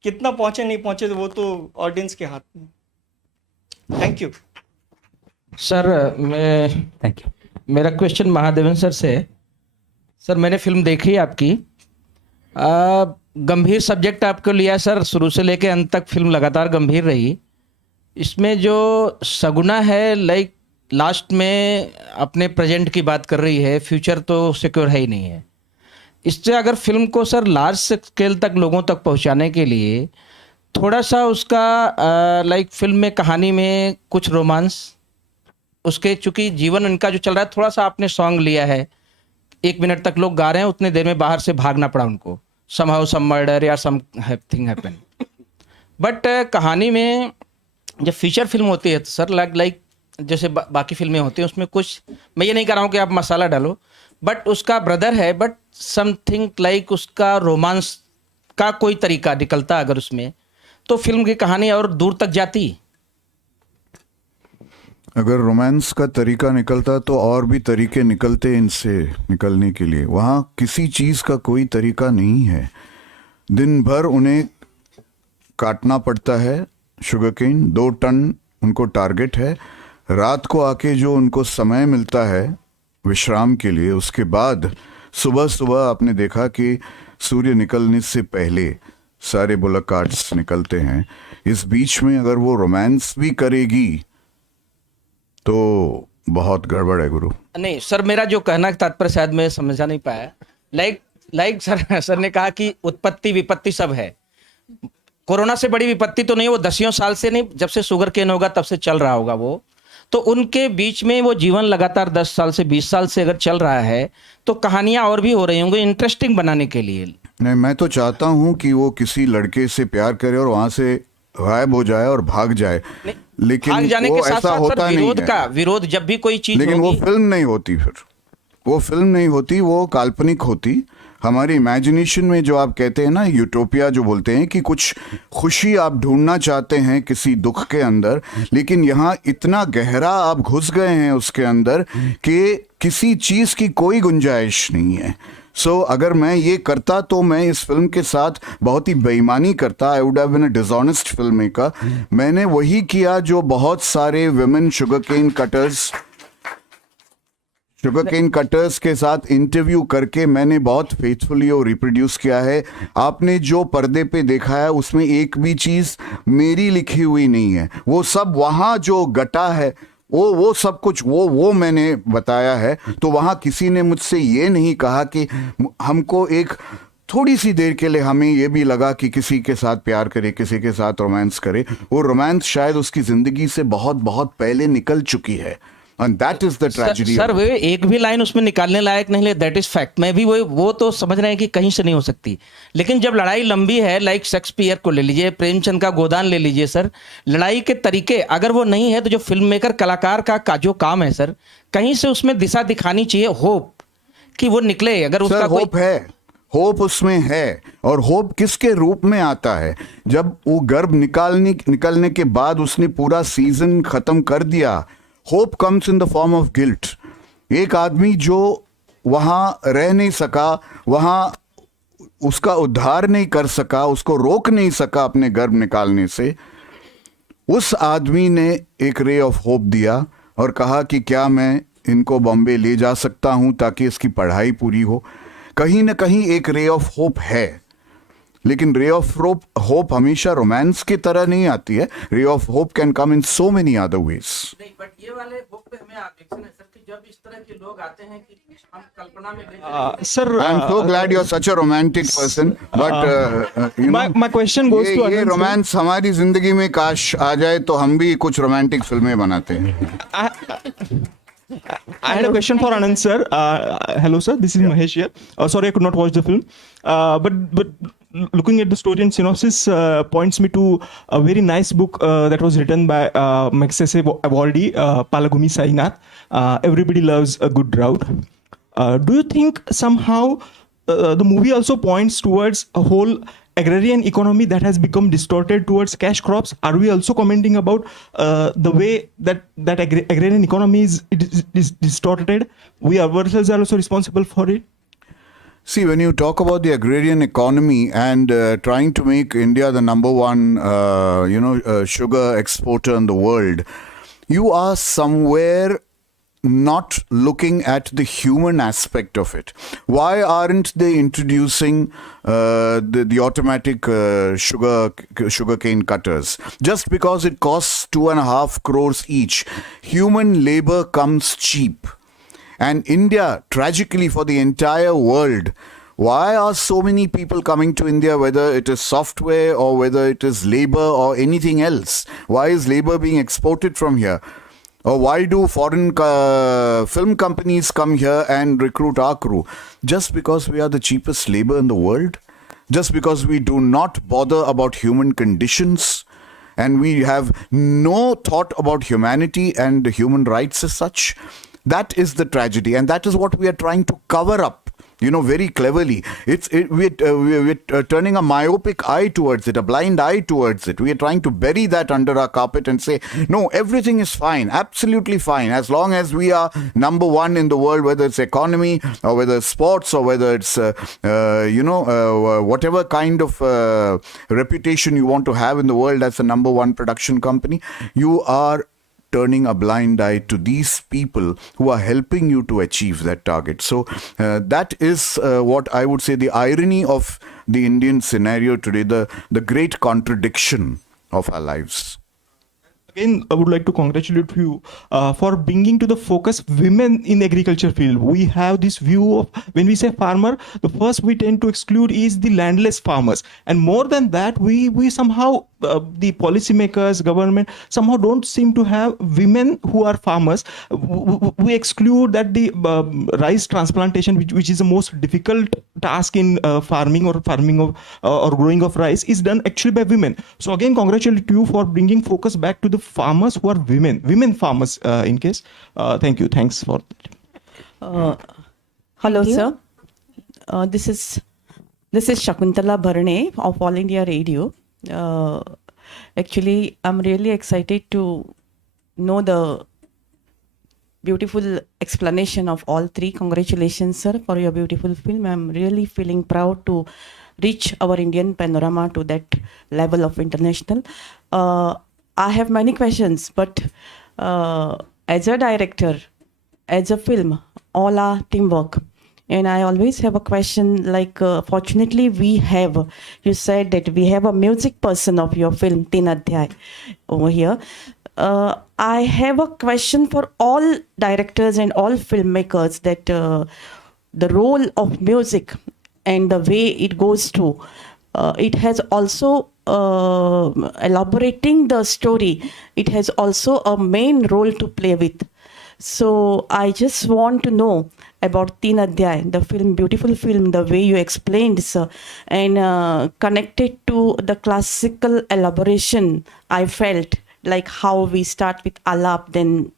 कितना पहुंचे नहीं पहुंचे वो तो ऑडियंस के हाथ में। Thank you sir. Thank you. मेरा क्वेश्चन महादेवन सर से है। सर मैंने फिल्म देखी आपकी, गंभीर सब्जेक्ट आपको लिया सर, शुरू से लेके अंत तक फिल्म लगातार गंभीर रही। इसमें जो सगुना है, लाइक लास्ट में अपने प्रेजेंट की बात कर रही है, फ्यूचर तो सिक्योर है ही नहीं है। इससे अगर फिल्म को सर लार्ज स्केल तक लोगों तक पहुंचाने के लिए थोड़ा सा उसका लाइक फिल्म में, कहानी में कुछ रोमांस, उसके चूँकि जीवन उनका जो चल रहा है, थोड़ा सा आपने सॉन्ग लिया है, 1 मिनट तक लोग गा रहे हैं, उतने देर में बाहर से भागना पड़ा उनको, somehow some murder या something happen। बट कहानी में जब फीचर फिल्म होती है तो सर लाइक जैसे बाकी फिल्में होती हैं, उसमें कुछ, मैं ये नहीं कह रहा हूँ कि आप मसाला डालो, बट उसका ब्रदर है, बट समथिंग लाइक उसका रोमांस का कोई तरीका निकलता अगर उसमें, तो फिल्म की कहानी और दूर तक जाती। अगर रोमांस का तरीका निकलता तो और भी तरीके निकलते इनसे निकलने के लिए। वहाँ किसी चीज़ का कोई तरीका नहीं है। दिन भर उन्हें काटना पड़ता है शुगरकेन, 2 टन उनको टारगेट है। रात को आके जो उनको समय मिलता है विश्राम के लिए, उसके बाद सुबह सुबह आपने देखा कि सूर्य निकलने से पहले सारे बुलक कार्ट्स निकलते हैं। इस बीच में अगर वो रोमांस भी करेगी तो बहुत गड़बड़ है गुरु। नहीं सर, मेरा जो कहना का तात्पर्य शायद मैं समझा नहीं पाया। लाइक सर ने कहा कि उत्पत्ति विपत्ति सब है। कोरोना से बड़ी विपत्ति तो नहीं, वो 10 साल से नहीं, जब से शुगर केन होगा तब से चल रहा होगा वो। तो उनके बीच में वो जीवन लगातार 10 साल से 20 साल से अगर चल रहा है तो कहानियां और भी हो रही होंगी इंटरेस्टिंग बनाने के लिए। नहीं, मैं तो चाहता हूं कि वो किसी लड़के से प्यार करे और वहां से गायब हो जाए और भाग जाए, लेकिन भाग जाने वो के साथ ऐसा साथ होता सर नहीं है। विरोध जब भी कोई चीज लेकिन वो होगी, फिल्म नहीं होती, फिर वो फिल्म नहीं होती, वो काल्पनिक होती। हमारी इमेजिनेशन में जो आप कहते हैं ना, यूटोपिया जो बोलते हैं कि कुछ खुशी आप ढूंढना चाहते हैं किसी दुख के अंदर, लेकिन यहाँ इतना गहरा आप घुस गए हैं उसके अंदर कि किसी चीज़ की कोई गुंजाइश नहीं है। सो अगर मैं ये करता तो मैं इस फिल्म के साथ बहुत ही बेईमानी करता। I would have been a dishonest film maker. मैंने वही किया जो बहुत सारे विमेन शुगरकेन कटर्स के साथ इंटरव्यू करके मैंने बहुत फेथफुली और रिप्रोड्यूस किया है। आपने जो पर्दे पे देखा है उसमें एक भी चीज़ मेरी लिखी हुई नहीं है। वो सब वहाँ जो गटा है वो सब कुछ वो मैंने बताया है। तो वहाँ किसी ने मुझसे ये नहीं कहा कि हमको एक थोड़ी सी देर के लिए हमें ये भी लगा कि किसी के साथ प्यार करे, किसी के साथ रोमांस करे। वो रोमांस शायद उसकी ज़िंदगी से बहुत बहुत पहले निकल चुकी है। And that is the tragedy. Sir वे एक भी लाइन उसमें निकालने लायक नहीं है, दैट इज फैक्ट। मैं भी वो तो समझ रहे हैं कि कहीं से नहीं हो सकती, लेकिन जब लड़ाई लंबी है, लाइक शेक्सपियर को ले लीजिए, प्रेमचंद का गोदान ले लीजिए सर, लड़ाई के तरीके अगर वो नहीं है तो जो फिल्म मेकर कलाकार का जो काम है सर, कहीं से उसमें दिशा दिखानी चाहिए, होप कि वो निकले। अगर उसका सर, होप उसमें है। और होप किसके रूप में आता है? जब वो गर्भ निकलने के बाद उसने पूरा सीजन खत्म कर दिया, hope comes in the form of guilt. एक आदमी जो वहां रह नहीं सका, वहां उसका उद्धार नहीं कर सका, उसको रोक नहीं सका अपने गर्भ निकालने से, उस आदमी ने एक रे ऑफ होप दिया और कहा कि क्या मैं इनको बॉम्बे ले जा सकता हूं ताकि इसकी पढ़ाई पूरी हो। कहीं ना कहीं एक रे ऑफ होप है, लेकिन रे ऑफ होप हमेशा रोमांस की तरह नहीं आती है। रे of hope can come in so many other ways. नहीं, बट ये वाले होप पे हमें ऑब्जेक्शन है सर कि जब इस तरह के लोग आते हैं कि हम कल्पना में Sir, I am so glad you are such a romantic person, but you know my question goes to ये Anand sir. रोमांस हमारी जिंदगी में काश आ जाए तो हम भी कुछ रोमांटिक फिल्में बनाते हैं। I had a question for Anand sir. Hello sir, this is Mahesh here. Sorry I could not watch the film. But looking at the story and synopsis points me to a very nice book that was written by Magsaysay Awardi, Palagumi Sainath. Everybody loves a good drought. Do you think somehow the movie also points towards a whole agrarian economy that has become distorted towards cash crops? Are we also commenting about the way that agrarian economy is distorted? We ourselves are also responsible for it. See, when you talk about the agrarian economy and trying to make India the number one, sugar exporter in the world, you are somewhere not looking at the human aspect of it. Why aren't they introducing the automatic sugarcane cutters? Just because it costs 2.5 crores each. Human labor comes cheap. And India, tragically for the entire world, why are so many people coming to India, whether it is software or whether it is labor or anything else? Why is labor being exported from here? Or why do foreign film companies come here and recruit our crew? Just because we are the cheapest labor in the world? Just because we do not bother about human conditions? And we have no thought about humanity and human rights as such? That is the tragedy, and that is what we are trying to cover up, very cleverly. We're turning a myopic eye towards it, a blind eye towards it. We are trying to bury that under our carpet and say, no, everything is fine, absolutely fine, as long as we are number one in the world, whether it's economy or whether it's sports or whether it's, whatever kind of reputation you want to have in the world as the number one production company. You are turning a blind eye to these people who are helping you to achieve that target. So that is what I would say the irony of the Indian scenario today, the great contradiction of our lives. Again, I would like to congratulate you for bringing to the focus women in agriculture field. We have this view of when we say farmer, the first we tend to exclude is the landless farmers, and more than that, we somehow the policymakers, government somehow don't seem to have women who are farmers. We exclude that the rice transplantation, which is the most difficult task in farming or growing of rice, is done actually by women. So again, congratulate you for bringing focus back to the farmers who are women farmers in case. Thank you. Thanks for that. Hello, sir. This is Shakuntala Bharane of All India Radio. Actually, I'm really excited to know the beautiful explanation of all three. Congratulations, sir, for your beautiful film. I'm really feeling proud to reach our Indian panorama to that level of international. I have many questions, but as a director, as a film, all are teamwork. And I always have a question like, fortunately, you said that we have a music person of your film, Teen Adhyay, over here. I have a question for all directors and all filmmakers that the role of music and the way it goes through, it has also elaborating the story. It has also a main role to play with. So I just want to know about Teen Adhyay, the film, beautiful film, the way you explained, sir, and connected to the classical elaboration. I felt like how we start with Alap, then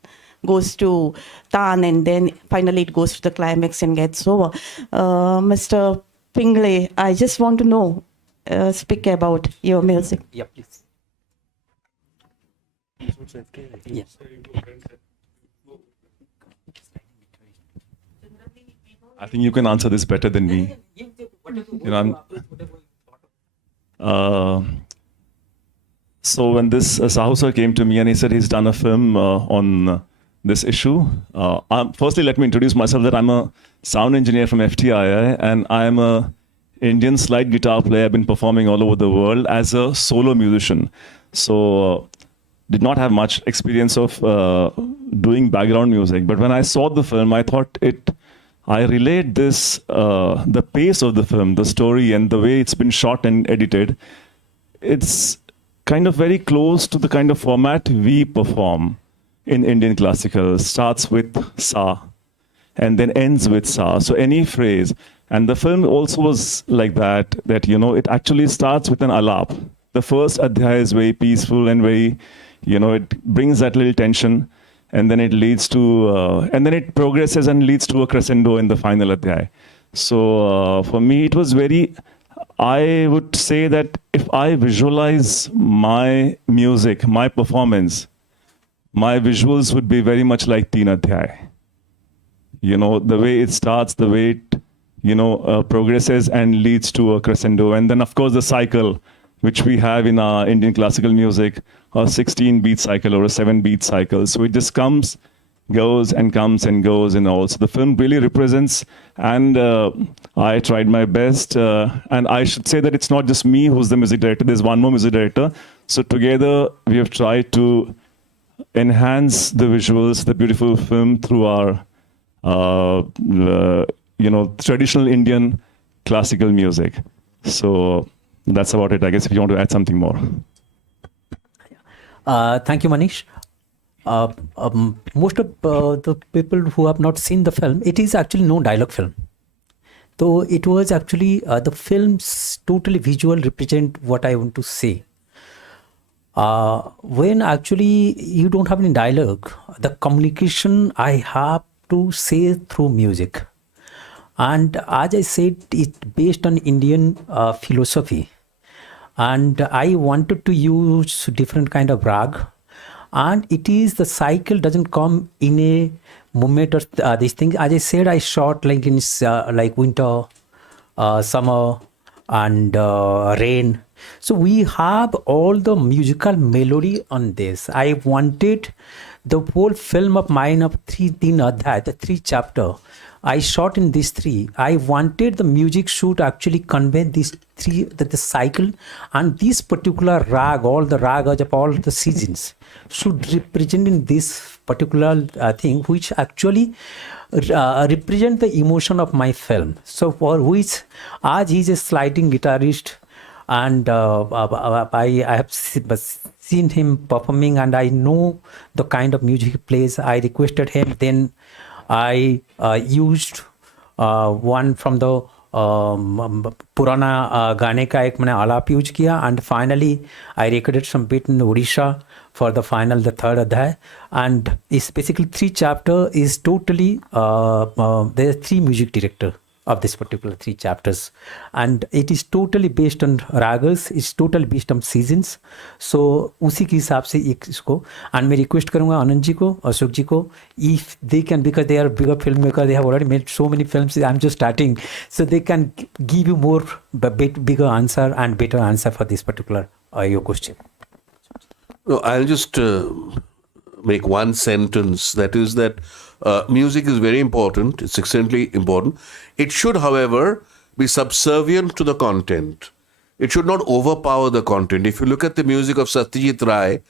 goes to Taan, and then finally it goes to the climax and gets over. Mr. Pingle, I just want to know, speak about your music. Yeah, please. Yeah. I think you can answer this better than me. So when this Sahu sir came to me and he said he's done a film on this issue, firstly let me introduce myself that I'm a sound engineer from FTII and I'm a Indian slide guitar player. I've been performing all over the world as a solo musician. So did not have much experience of doing background music. But when I saw the film, I thought I relate this, the pace of the film, the story and the way it's been shot and edited. It's kind of very close to the kind of format we perform in Indian classical. Starts with Sa and then ends with Sa. So any phrase. And the film also was like that, it actually starts with an alap. The first adhyaya is very peaceful and very, it brings that little tension. And then it leads to, and then it progresses and leads to a crescendo in the final adhyaya. So for me, it was I would say that if I visualize my music, my performance, my visuals would be very much like Teen Adhyay. The way it starts, the way it, progresses and leads to a crescendo. And then, of course, the cycle, which we have in our Indian classical music, a 16-beat cycle or a 7-beat cycle. So it just comes, goes and comes and goes and all. So the film really represents, and I tried my best. And I should say that it's not just me who's the music director. There's one more music director. So together we have tried to enhance the visuals, the beautiful film through our, traditional Indian classical music. So that's about it, I guess, if you want to add something more. Thank you, Manish. Most of the people who have not seen the film, it is actually no dialogue film. So it was actually, the film's totally visual represent what I want to say. When actually you don't have any dialogue, the communication I have to say through music. And as I said, it's based on Indian philosophy. And I wanted to use different kind of rag. And it is, the cycle doesn't come in a moment or these things. As I said, I shot like in like winter, summer and rain. So we have all the musical melody on this. I wanted the whole film of mine of Teen Adhyay, the 3 chapter. I shot in these 3. I wanted the music should actually convey these 3, the cycle, and this particular rag, all the ragas of all the seasons should represent in this particular thing, which actually represent the emotion of my film. So for which, as he's a sliding guitarist, and I have seen him performing and I know the kind of music he plays. I requested him, then I used one from the पुराना गाने का एक मैंने आलाप use किया, and finally I recorded some bit in Odisha for the final, the 3rd adhyay, and it's basically 3 chapter is totally there are 3 music director of this particular 3 chapters, and it is totally based on ragas, it's totally based on seasons. So उसी के हिसाब से इसको, and मैं request करूँगा आनंद जी को, अशोक जी को, if they can, because they are bigger filmmaker, they have already made so many films, I'm just starting, so they can give you more bigger answer and better answer for this particular your question. No, I'll just make one sentence, that is that music is very important. It's extremely important. It should, however, be subservient to the content. It should not overpower the content. If you look at the music of Satyajit Ray,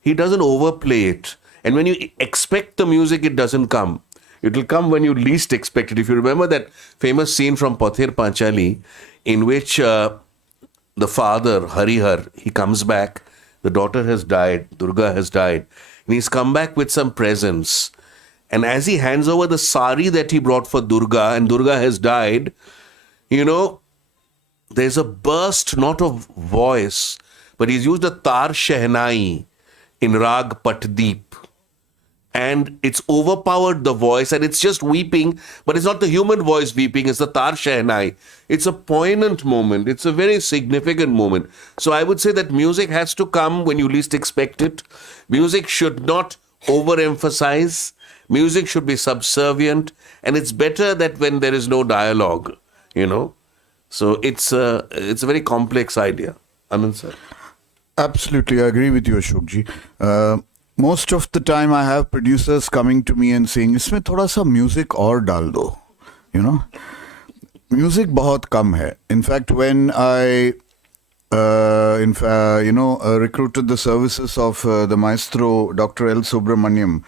he doesn't overplay it. And when you expect the music, it doesn't come. It will come when you least expect it. If you remember that famous scene from Pathir Panchali, in which the father, Harihar, he comes back, the daughter has died, Durga has died, and he's come back with some presents. And as he hands over the sari that he brought for Durga, and Durga has died, there's a burst, not of voice, but he's used a tar shehnai in Rag Patdeep. and it's overpowered the voice, and it's just weeping, but it's not the human voice weeping, it's the tar shehnai. It's a poignant moment. It's a very significant moment. So I would say that music has to come when you least expect it. Music should not overemphasize. Music should be subservient, and it's better that when there is no dialogue, you know. So it's a very complex idea. Anand sir. Absolutely, I agree with you, Ashokji. Most of the time, I have producers coming to me and saying, "इसमें थोड़ा सा music और डाल दो," you know. Music बहुत कम है. In fact, when I recruited the services of the maestro Dr. L. Subramaniam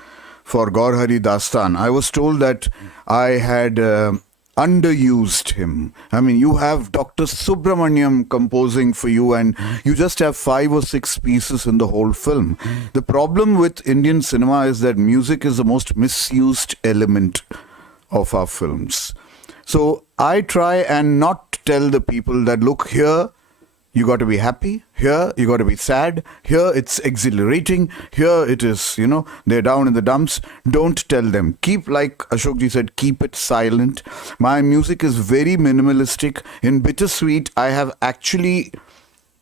for Gaur Hari Dastan, I was told that I had underused him. I mean, you have Dr. Subramaniam composing for you, and you just have 5 or 6 pieces in the whole film. The problem with Indian cinema is that music is the most misused element of our films. So I try and not tell the people that, look, here you got to be happy, here you got to be sad, here it's exhilarating, here it is, they're down in the dumps. Don't tell them. Keep, like Ashokji said, keep it silent. My music is very minimalistic. In Bittersweet, I have actually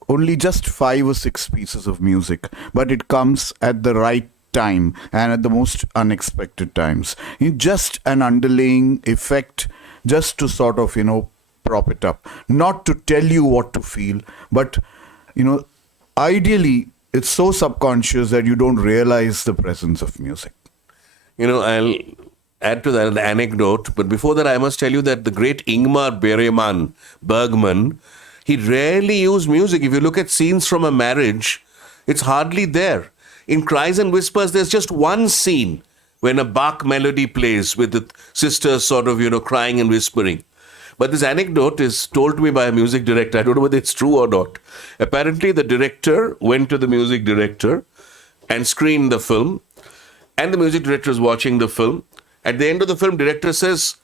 only just 5 or 6 pieces of music, but it comes at the right time and at the most unexpected times. Just an underlaying effect, just to sort of, prop it up, not to tell you what to feel, but ideally it's so subconscious that you don't realize the presence of music. I'll add to that an anecdote, but before that I must tell you that the great Ingmar Bergman, he rarely used music. If you look at scenes from a marriage, it's hardly there. In Cries and Whispers, there's just one scene when a Bach melody plays with the sisters sort of, crying and whispering. But this anecdote is told to me by a music director. I don't know whether it's true or not. Apparently, the director went to the music director and screened the film. And the music director is watching the film. At the end of the film, director says,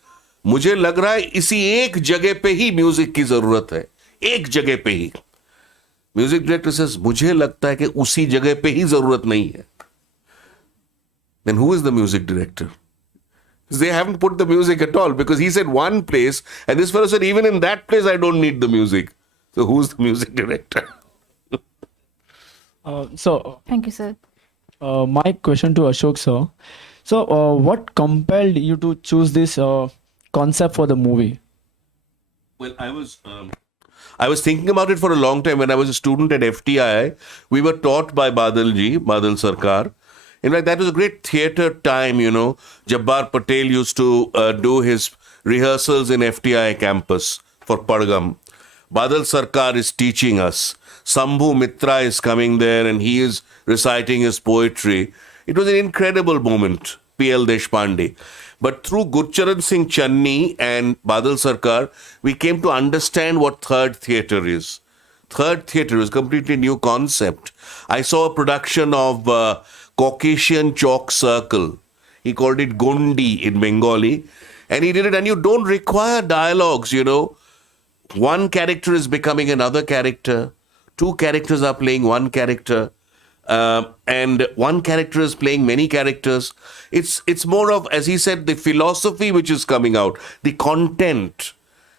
"मुझे लग रहा है इसी एक जगह पे ही music की जरूरत है. एक जगह पे ही." Music director says, "मुझे लगता है कि उसी जगह पे ही जरूरत नहीं है." Then who is the music director? They haven't put the music at all, because he said one place and this fellow said, even in that place I don't need the music. So who's the music director? Thank you, sir. My question to Ashok sir. So what compelled you to choose this concept for the movie? Well, I was thinking about it for a long time. When I was a student at FTI, we were taught by Badal Sarkar. In fact, that was a great theatre time, Jabbar Patel used to do his rehearsals in FTI campus for Padgam. Badal Sarkar is teaching us. Sambhu Mitra is coming there and he is reciting his poetry. It was an incredible moment, P.L. Deshpande. But through Gurcharan Singh Channi and Badal Sarkar, we came to understand what third theatre is. Third theatre is a completely new concept. I saw a production of Caucasian Chalk Circle. He called it Gondi in Bengali. And he did it, and you don't require dialogues, One character is becoming another character. 2 characters are playing one character. And one character is playing many characters. It's more of, as he said, the philosophy which is coming out, the content.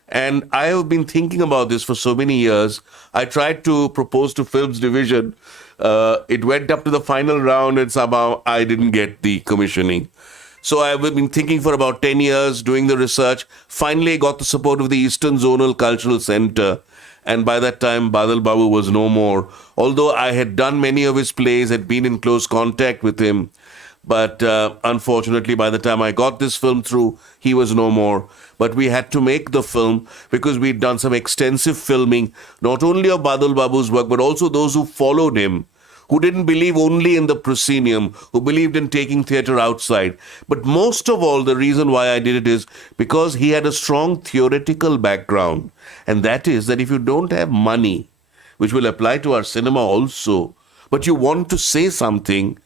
And I have been thinking about this for so many years. I tried to propose to Films Division. It went up to the final round and somehow I didn't get the commissioning. So I've been thinking for about 10 years, doing the research. Finally, I got the support of the Eastern Zonal Cultural Center. And by that time, Badal Babu was no more. Although I had done many of his plays, had been in close contact with him. But unfortunately, by the time I got this film through, he was no more. But we had to make the film because we'd done some extensive filming, not only of Badal Babu's work, but also those who followed him, who didn't believe only in the proscenium, who believed in taking theatre outside. But most of all, the reason why I did it is because he had a strong theoretical background. And that is that if you don't have money, which will apply to our cinema also, but you want to say something,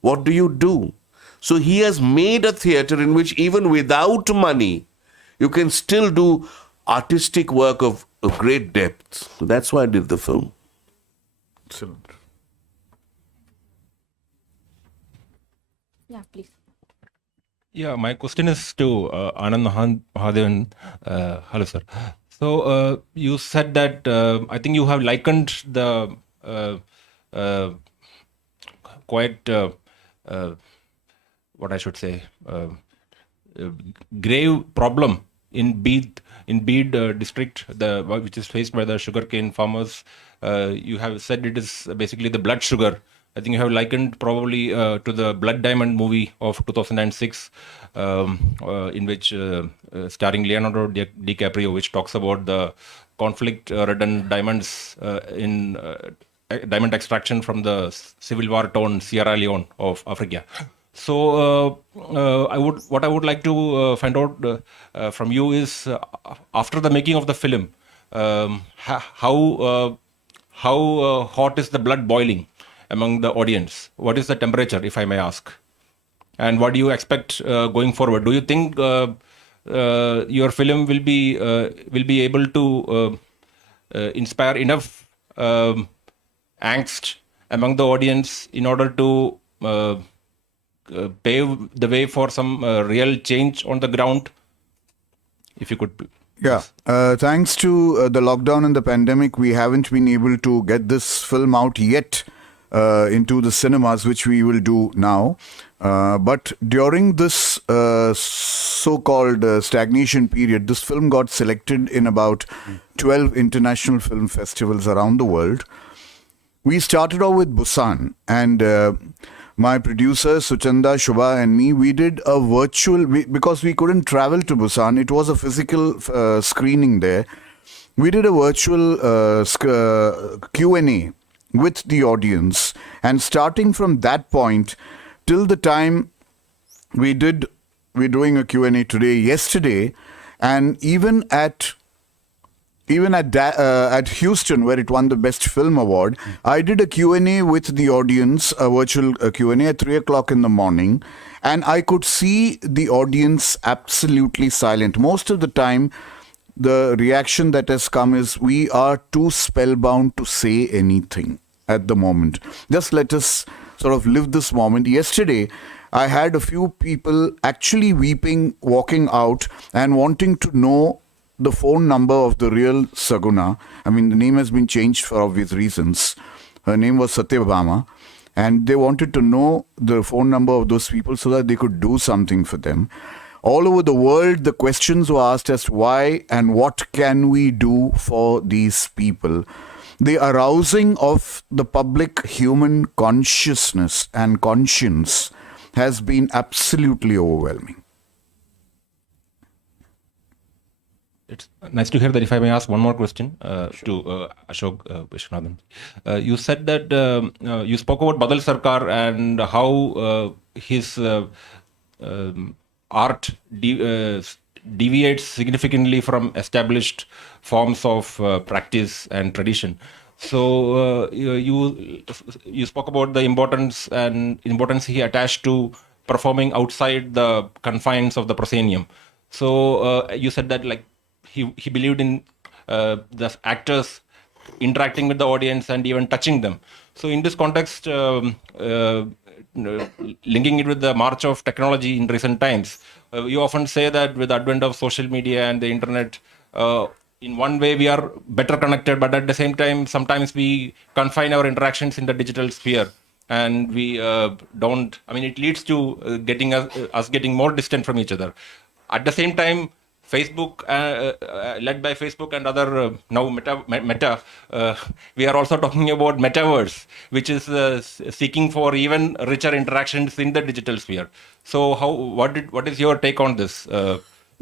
what do? So he has made a theatre in which even without money, you can still do artistic work of great depth. So that's why I did the film. Excellent. Yeah, please. Yeah, my question is to Anand Mahadevan. Hello, sir. So you said that I think you have likened the quite what I should say grave problem in Beed district, which is faced by the sugarcane farmers. You have said it is basically the blood sugar. I think you have likened probably to the Blood Diamond movie of 2006, in which starring Leonardo DiCaprio, which talks about the conflict-ridden diamonds in diamond extraction from the civil war-torn Sierra Leone of Africa. So what I would like to find out from you is after the making of the film, how hot is the blood boiling among the audience? What is the temperature, if I may ask? And what do you expect going forward? Do you think your film will be able to inspire enough angst among the audience in order to pave the way for some real change on the ground? If you could. Yeah, thanks to the lockdown and the pandemic, we haven't been able to get this film out yet into the cinemas, which we will do now. But during this so-called stagnation period, this film got selected in about 12 international film festivals around the world. We started off with Busan, and my producer Suchanda, Shubha and me, we did a virtual, because we couldn't travel to Busan, it was a physical screening there. We did a virtual Q&A with the audience, and starting from that point till the time we're doing a Q&A yesterday, and even at Houston, where it won the Best Film Award, I did a Q&A with the audience, a virtual Q&A at 3 o'clock in the morning, and I could see the audience absolutely silent. Most of the time, the reaction that has come is, we are too spellbound to say anything at the moment. Just let us sort of live this moment. Yesterday, I had a few people actually weeping, walking out and wanting to know the phone number of the real Saguna. I mean, the name has been changed for obvious reasons. Her name was Satyabhama, and they wanted to know the phone number of those people so that they could do something for them. All over the world, the questions were asked as why and what can we do for these people. The arousing of the public human consciousness and conscience has been absolutely overwhelming. It's nice to hear that. If I may ask one more question to Ashok Vishwanathan. You said that you spoke about Badal Sarkar and how his art deviates significantly from established forms of practice and tradition. So you spoke about the importance he attached to performing outside the confines of the proscenium. So you said that like he believed in the actors interacting with the audience and even touching them. So in this context, linking it with the march of technology in recent times, you often say that with the advent of social media and the internet, in one way we are better connected, but at the same time, sometimes we confine our interactions in the digital sphere, and we don't. I mean, it leads to getting us getting more distant from each other. At the same time, Facebook, led by Facebook and other now Meta, we are also talking about metaverse, which is seeking for even richer interactions in the digital sphere. So, what is your take on this?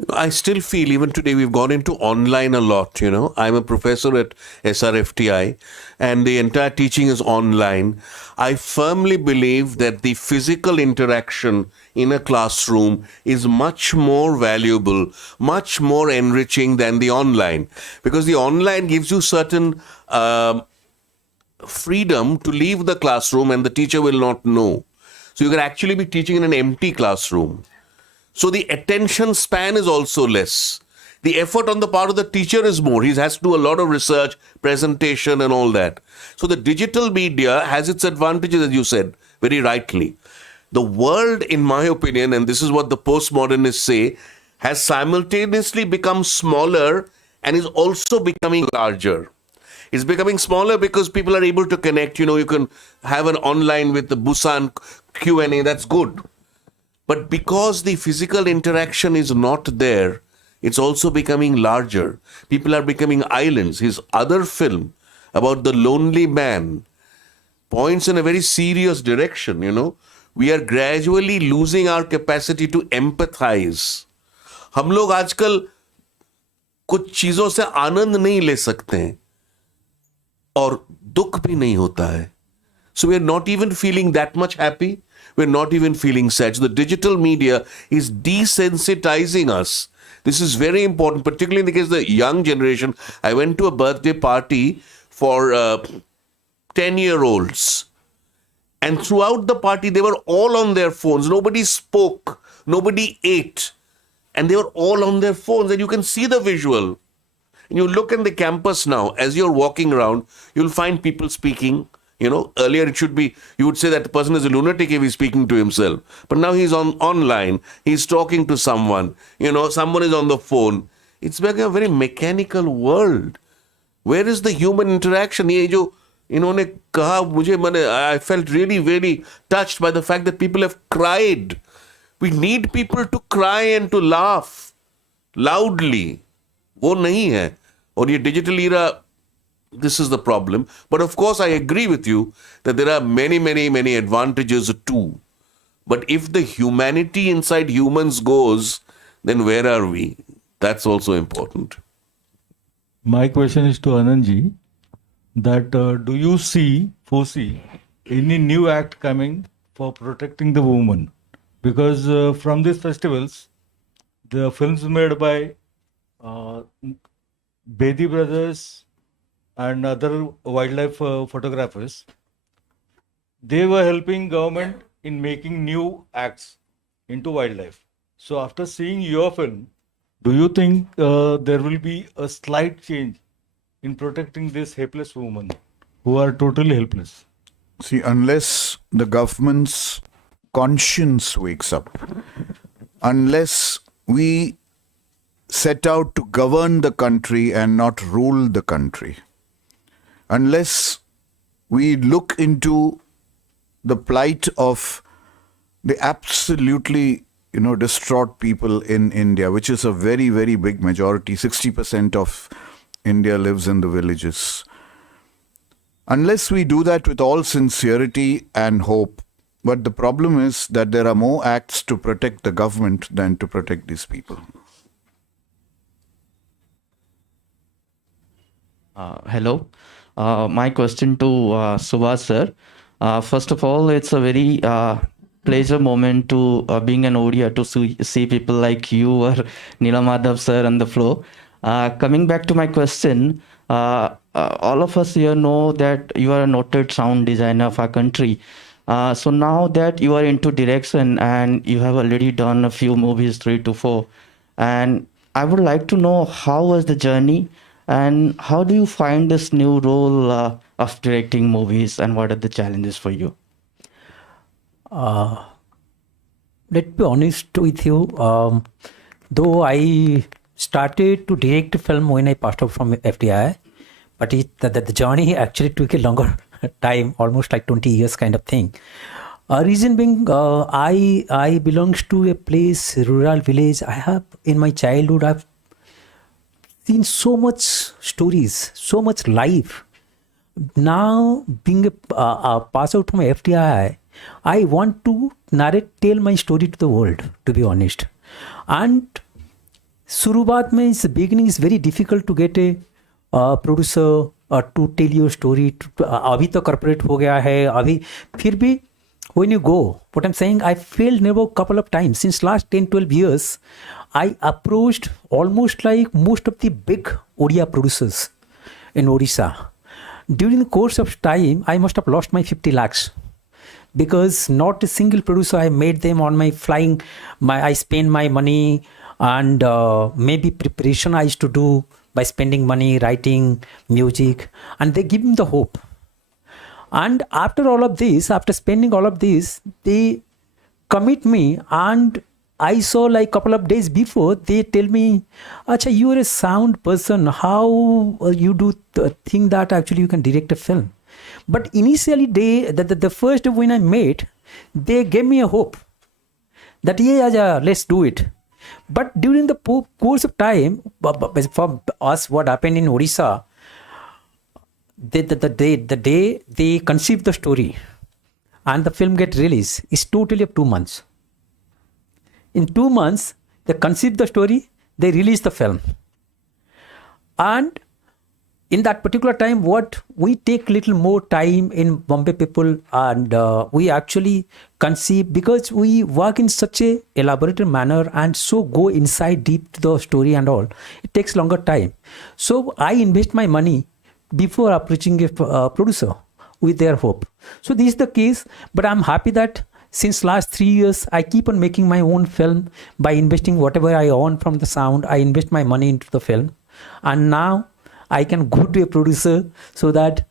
I still feel even today we've gone into online a lot, you know. I'm a professor at SRFTI and the entire teaching is online. I firmly believe that the physical interaction in a classroom is much more valuable, much more enriching than the online, because the online gives you certain freedom to leave the classroom and the teacher will not know. So you can actually be teaching in an empty classroom. So the attention span is also less. The effort on the part of the teacher is more. He has to do a lot of research, presentation and all that. So the digital media has its advantages, as you said, very rightly. The world, in my opinion, and this is what the postmodernists say, has simultaneously become smaller and is also becoming larger. It's becoming smaller because people are able to connect. You know, you can have an online with the Busan Q&A, that's good. But because the physical interaction is not there, it's also becoming larger. People are becoming islands. His other film about the lonely man points in a very serious direction, you know. We are gradually losing our capacity to empathize. हम लोग आजकल कुछ चीजों से आनंद नहीं ले सकते हैं और दुख भी नहीं होता है. So we are not even feeling that much happy. We're not even feeling sad. So the digital media is desensitizing us. This is very important, particularly in the case of the young generation. I went to a birthday party for 10-year-olds. And throughout the party, they were all on their phones. Nobody spoke. Nobody ate. And they were all on their phones. And you can see the visual. And you look in the campus now, as you're walking around, you'll find people speaking. You know, earlier it should be, you would say that the person is a lunatic if he's speaking to himself. But now he's online. He's talking to someone. You know, someone is on the phone. It's become a very mechanical world. Where is the human interaction? ये जो इन्होंने कहा मुझे I felt really very touched by the fact that people have cried. We need people to cry and to laugh loudly. वो नहीं है. और ये digital era, this is the problem. But of course, I agree with you that there are many, many, many advantages too. But if the humanity inside humans goes, then where are we? That's also important. My question is to Anandji, that do you foresee any new act coming for protecting the woman? Because from these festivals, the films made by Bedi brothers and other wildlife photographers, they were helping government in making new acts into wildlife. So after seeing your film, do you think there will be a slight change in protecting these helpless women who are totally helpless? See, unless the government's conscience wakes up, unless we set out to govern the country and not rule the country, unless we look into the plight of the absolutely, distraught people in India, which is a very, very big majority. 60% of India lives in the villages. Unless we do that with all sincerity and hope, but the problem is that there are more acts to protect the government than to protect these people. Hello. My question to Subhash sir. First of all, it's a very pleasure moment to being an Odia to see people like you or Neela Madhav sir on the floor. Coming back to my question, all of us here know that you are a noted sound designer of our country. So now that you are into direction and you have already done a few movies, 3 to 4, and I would like to know how was the journey and how do you find this new role of directing movies and what are the challenges for you? Let's be honest with you. Though I started to direct film when I passed out from FTI, but the journey actually took a longer time, almost like 20 years kind of thing. Reason being, I belongs to a place, rural village. I have, in my childhood, I've seen so much stories, so much life. Now, being a pass out from FTI, I want to tell my story to the world, to be honest. And शुरुआत में इस beginning is very difficult to get a producer to tell your story. अभी तो corporate हो गया है, अभी फिर भी when you go, what I'm saying, I failed never a couple of times. Since last 10-12 years, I approached almost like most of the big Odia producers in Odisha. During the course of time, I must have lost my 50 lakhs. Because not a single producer, I made them on my flying, I spend my money and maybe preparation I used to do by spending money, writing, music, and they give me the hope. And after all of this, after spending all of this, they commit me, and I saw like couple of days before they tell me, "Acha, you are a sound person. How you do think that actually you can direct a film?" But initially, the first when I met, they gave me a hope that yeah, let's do it. But during the course of time, for us, what happened in Odisha, the day they conceived the story and the film get released is totally of 2 months. In 2 months, they conceived the story, they released the film. And in that particular time, what we take little more time in Bombay people, and we actually conceive, because we work in such a elaborated manner and so go inside deep to the story and all, it takes longer time. So I invest my money before approaching a producer with their hope. So this is the case, but I'm happy that since last 3 years, I keep on making my own film by investing whatever I earn from the sound. I invest my money into the film, and now I can go to a producer so that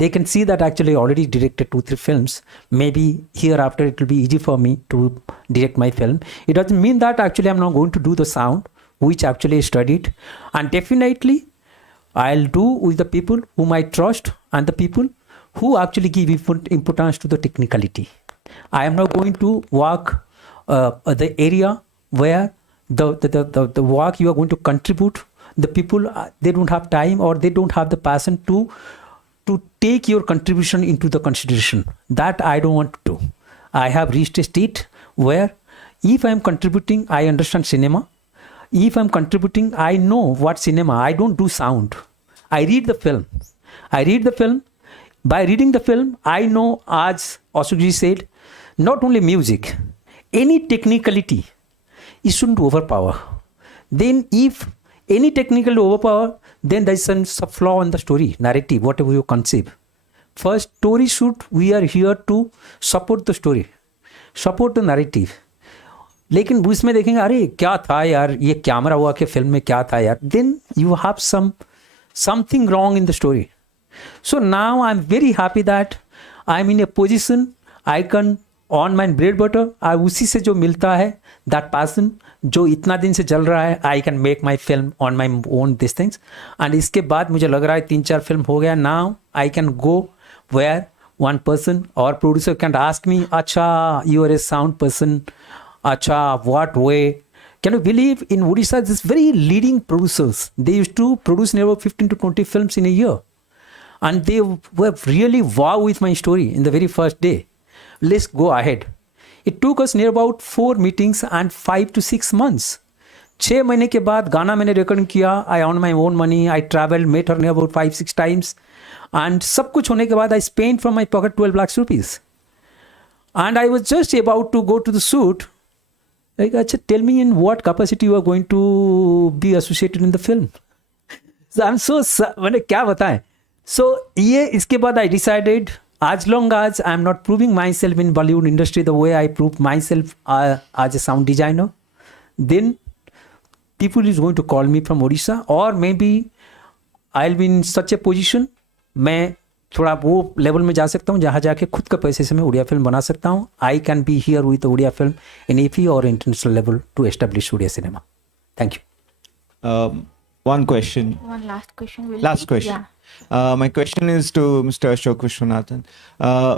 they can see that actually I already directed 2-3 films. Maybe hereafter it will be easy for me to direct my film. It doesn't mean that actually I'm not going to do the sound, which actually I studied, and definitely I'll do with the people whom I trust and the people who actually give importance to the technicality. I am not going to work the area where the work you are going to contribute, the people, they don't have time or they don't have the passion to take your contribution into the consideration. That I don't want to do. I have reached a state where if I am contributing, I understand cinema. If I'm contributing, I know what cinema. I don't do sound. I read the film. By reading the film, I know, as Ashokji said, not only music, any technicality, it shouldn't overpower. Then if any technical overpower, then there is some flaw in the story, narrative, whatever you conceive. First, story we are here to support the story, support the narrative. लेकिन उसमें देखेंगे अरे क्या था यार, ये camera हुआ कि फिल्म में क्या था यार, then you have something wrong in the story. So now I'm very happy that I'm in a position I can on my bread butter, और उसी से जो मिलता है that passion जो इतना दिन से चल रहा है, I can make my film on my own these things. And इसके बाद मुझे लग रहा है 3-4 फिल्म हो गया. Now I can go where one person or producer can ask me, अच्छा you are a sound person, अच्छा what way. Can you believe in Odisha this very leading producers, they used to produce nearly 15 to 20 films in a year, and they were really wow with my story in the very first day. Let's go ahead. It took us near about 4 meetings and 5 to 6 months. 6 महीने के बाद गाना मैंने record किया. I earned my own money. I traveled, met her near about 5-6 times, and सब कुछ होने के बाद I spent from my pocket 12 lakhs rupees. And I was just about to go to the shoot. Like, अच्छा, tell me in what capacity you are going to be associated in the film. So I'm so मैंने क्या बताएं. So ये इसके बाद I decided, as long as I'm not proving myself in Bollywood industry the way I proved myself as a sound designer, then people is going to call me from Odisha, or maybe I'll be in such a position, मैं थोड़ा वो level में जा सकता हूँ जहाँ जाके खुद के पैसे से मैं उड़िया फिल्म बना सकता हूँ. I can be here with Odia film in AP or international level to establish Udiya cinema. Thank you. One question. One last question. Last question. My question is to Mr. Ashok Vishwanathan.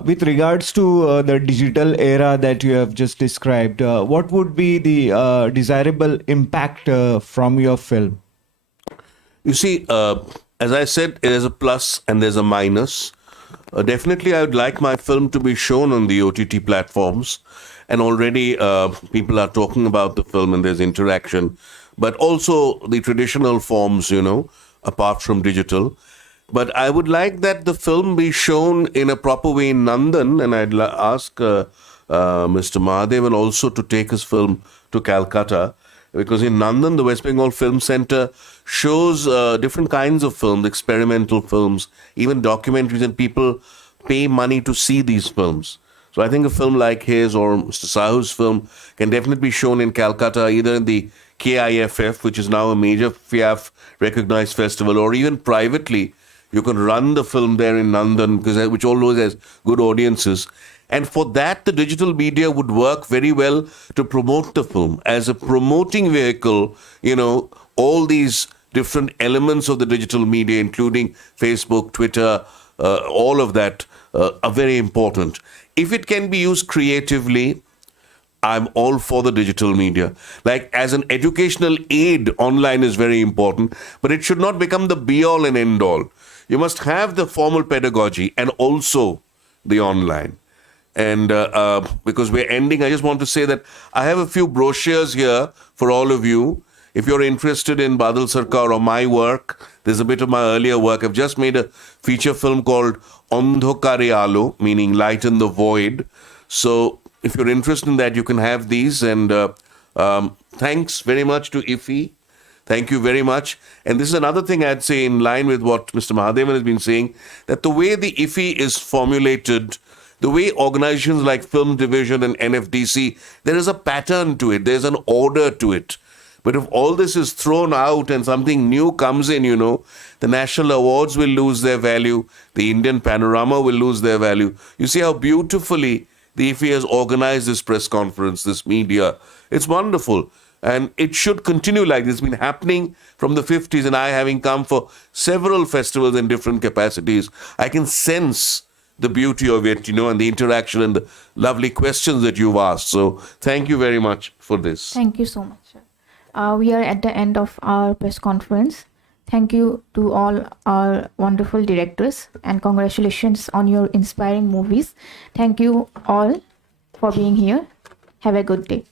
With regards to the digital era that you have just described, what would be the desirable impact from your film? You see, as I said, there's a plus and there's a minus. Definitely, I would like my film to be shown on the OTT platforms. And already people are talking about the film and there's interaction. But also the traditional forms, apart from digital. But I would like that the film be shown in a proper way in Nandan. And I'd ask Mr. Mahadevan also to take his film to Calcutta. Because in Nandan, the West Bengal Film Center shows different kinds of films, experimental films, even documentaries, and people pay money to see these films. So I think a film like his or Mr. Sahu's film can definitely be shown in Calcutta, either in the KIFF, which is now a major FIAF recognized festival, or even privately. You can run the film there in Nandan, which always has good audiences. And for that, the digital media would work very well to promote the film as a promoting vehicle. All these different elements of the digital media, including Facebook, Twitter, all of that are very important. If it can be used creatively, I'm all for the digital media. Like as an educational aid, online is very important, but it should not become the be-all and end-all. You must have the formal pedagogy and also the online. And because we're ending, I just want to say that I have a few brochures here for all of you. If you're interested in Badal Sarkar or my work, there's a bit of my earlier work. I've just made a feature film called Andhokare Alo, meaning light in the void. So if you're interested in that, you can have these. And thanks very much to IFFI. Thank you very much. And this is another thing I'd say in line with what Mr. Mahadevan has been saying, that the way the IFFI is formulated, the way organizations like Film Division and NFDC, there is a pattern to it. There's an order to it. But if all this is thrown out and something new comes in, the national awards will lose their value. The Indian panorama will lose their value. You see how beautifully the IFFI has organized this press conference, this media. It's wonderful. And it should continue like this. It's been happening from the 50s, and I, having come for several festivals in different capacities, I can sense the beauty of it, and the interaction and the lovely questions that you've asked. So thank you very much for this. Thank you so much, sir. We are at the end of our press conference. Thank you to all our wonderful directors, and congratulations on your inspiring movies. Thank you all for being here. Have a good day.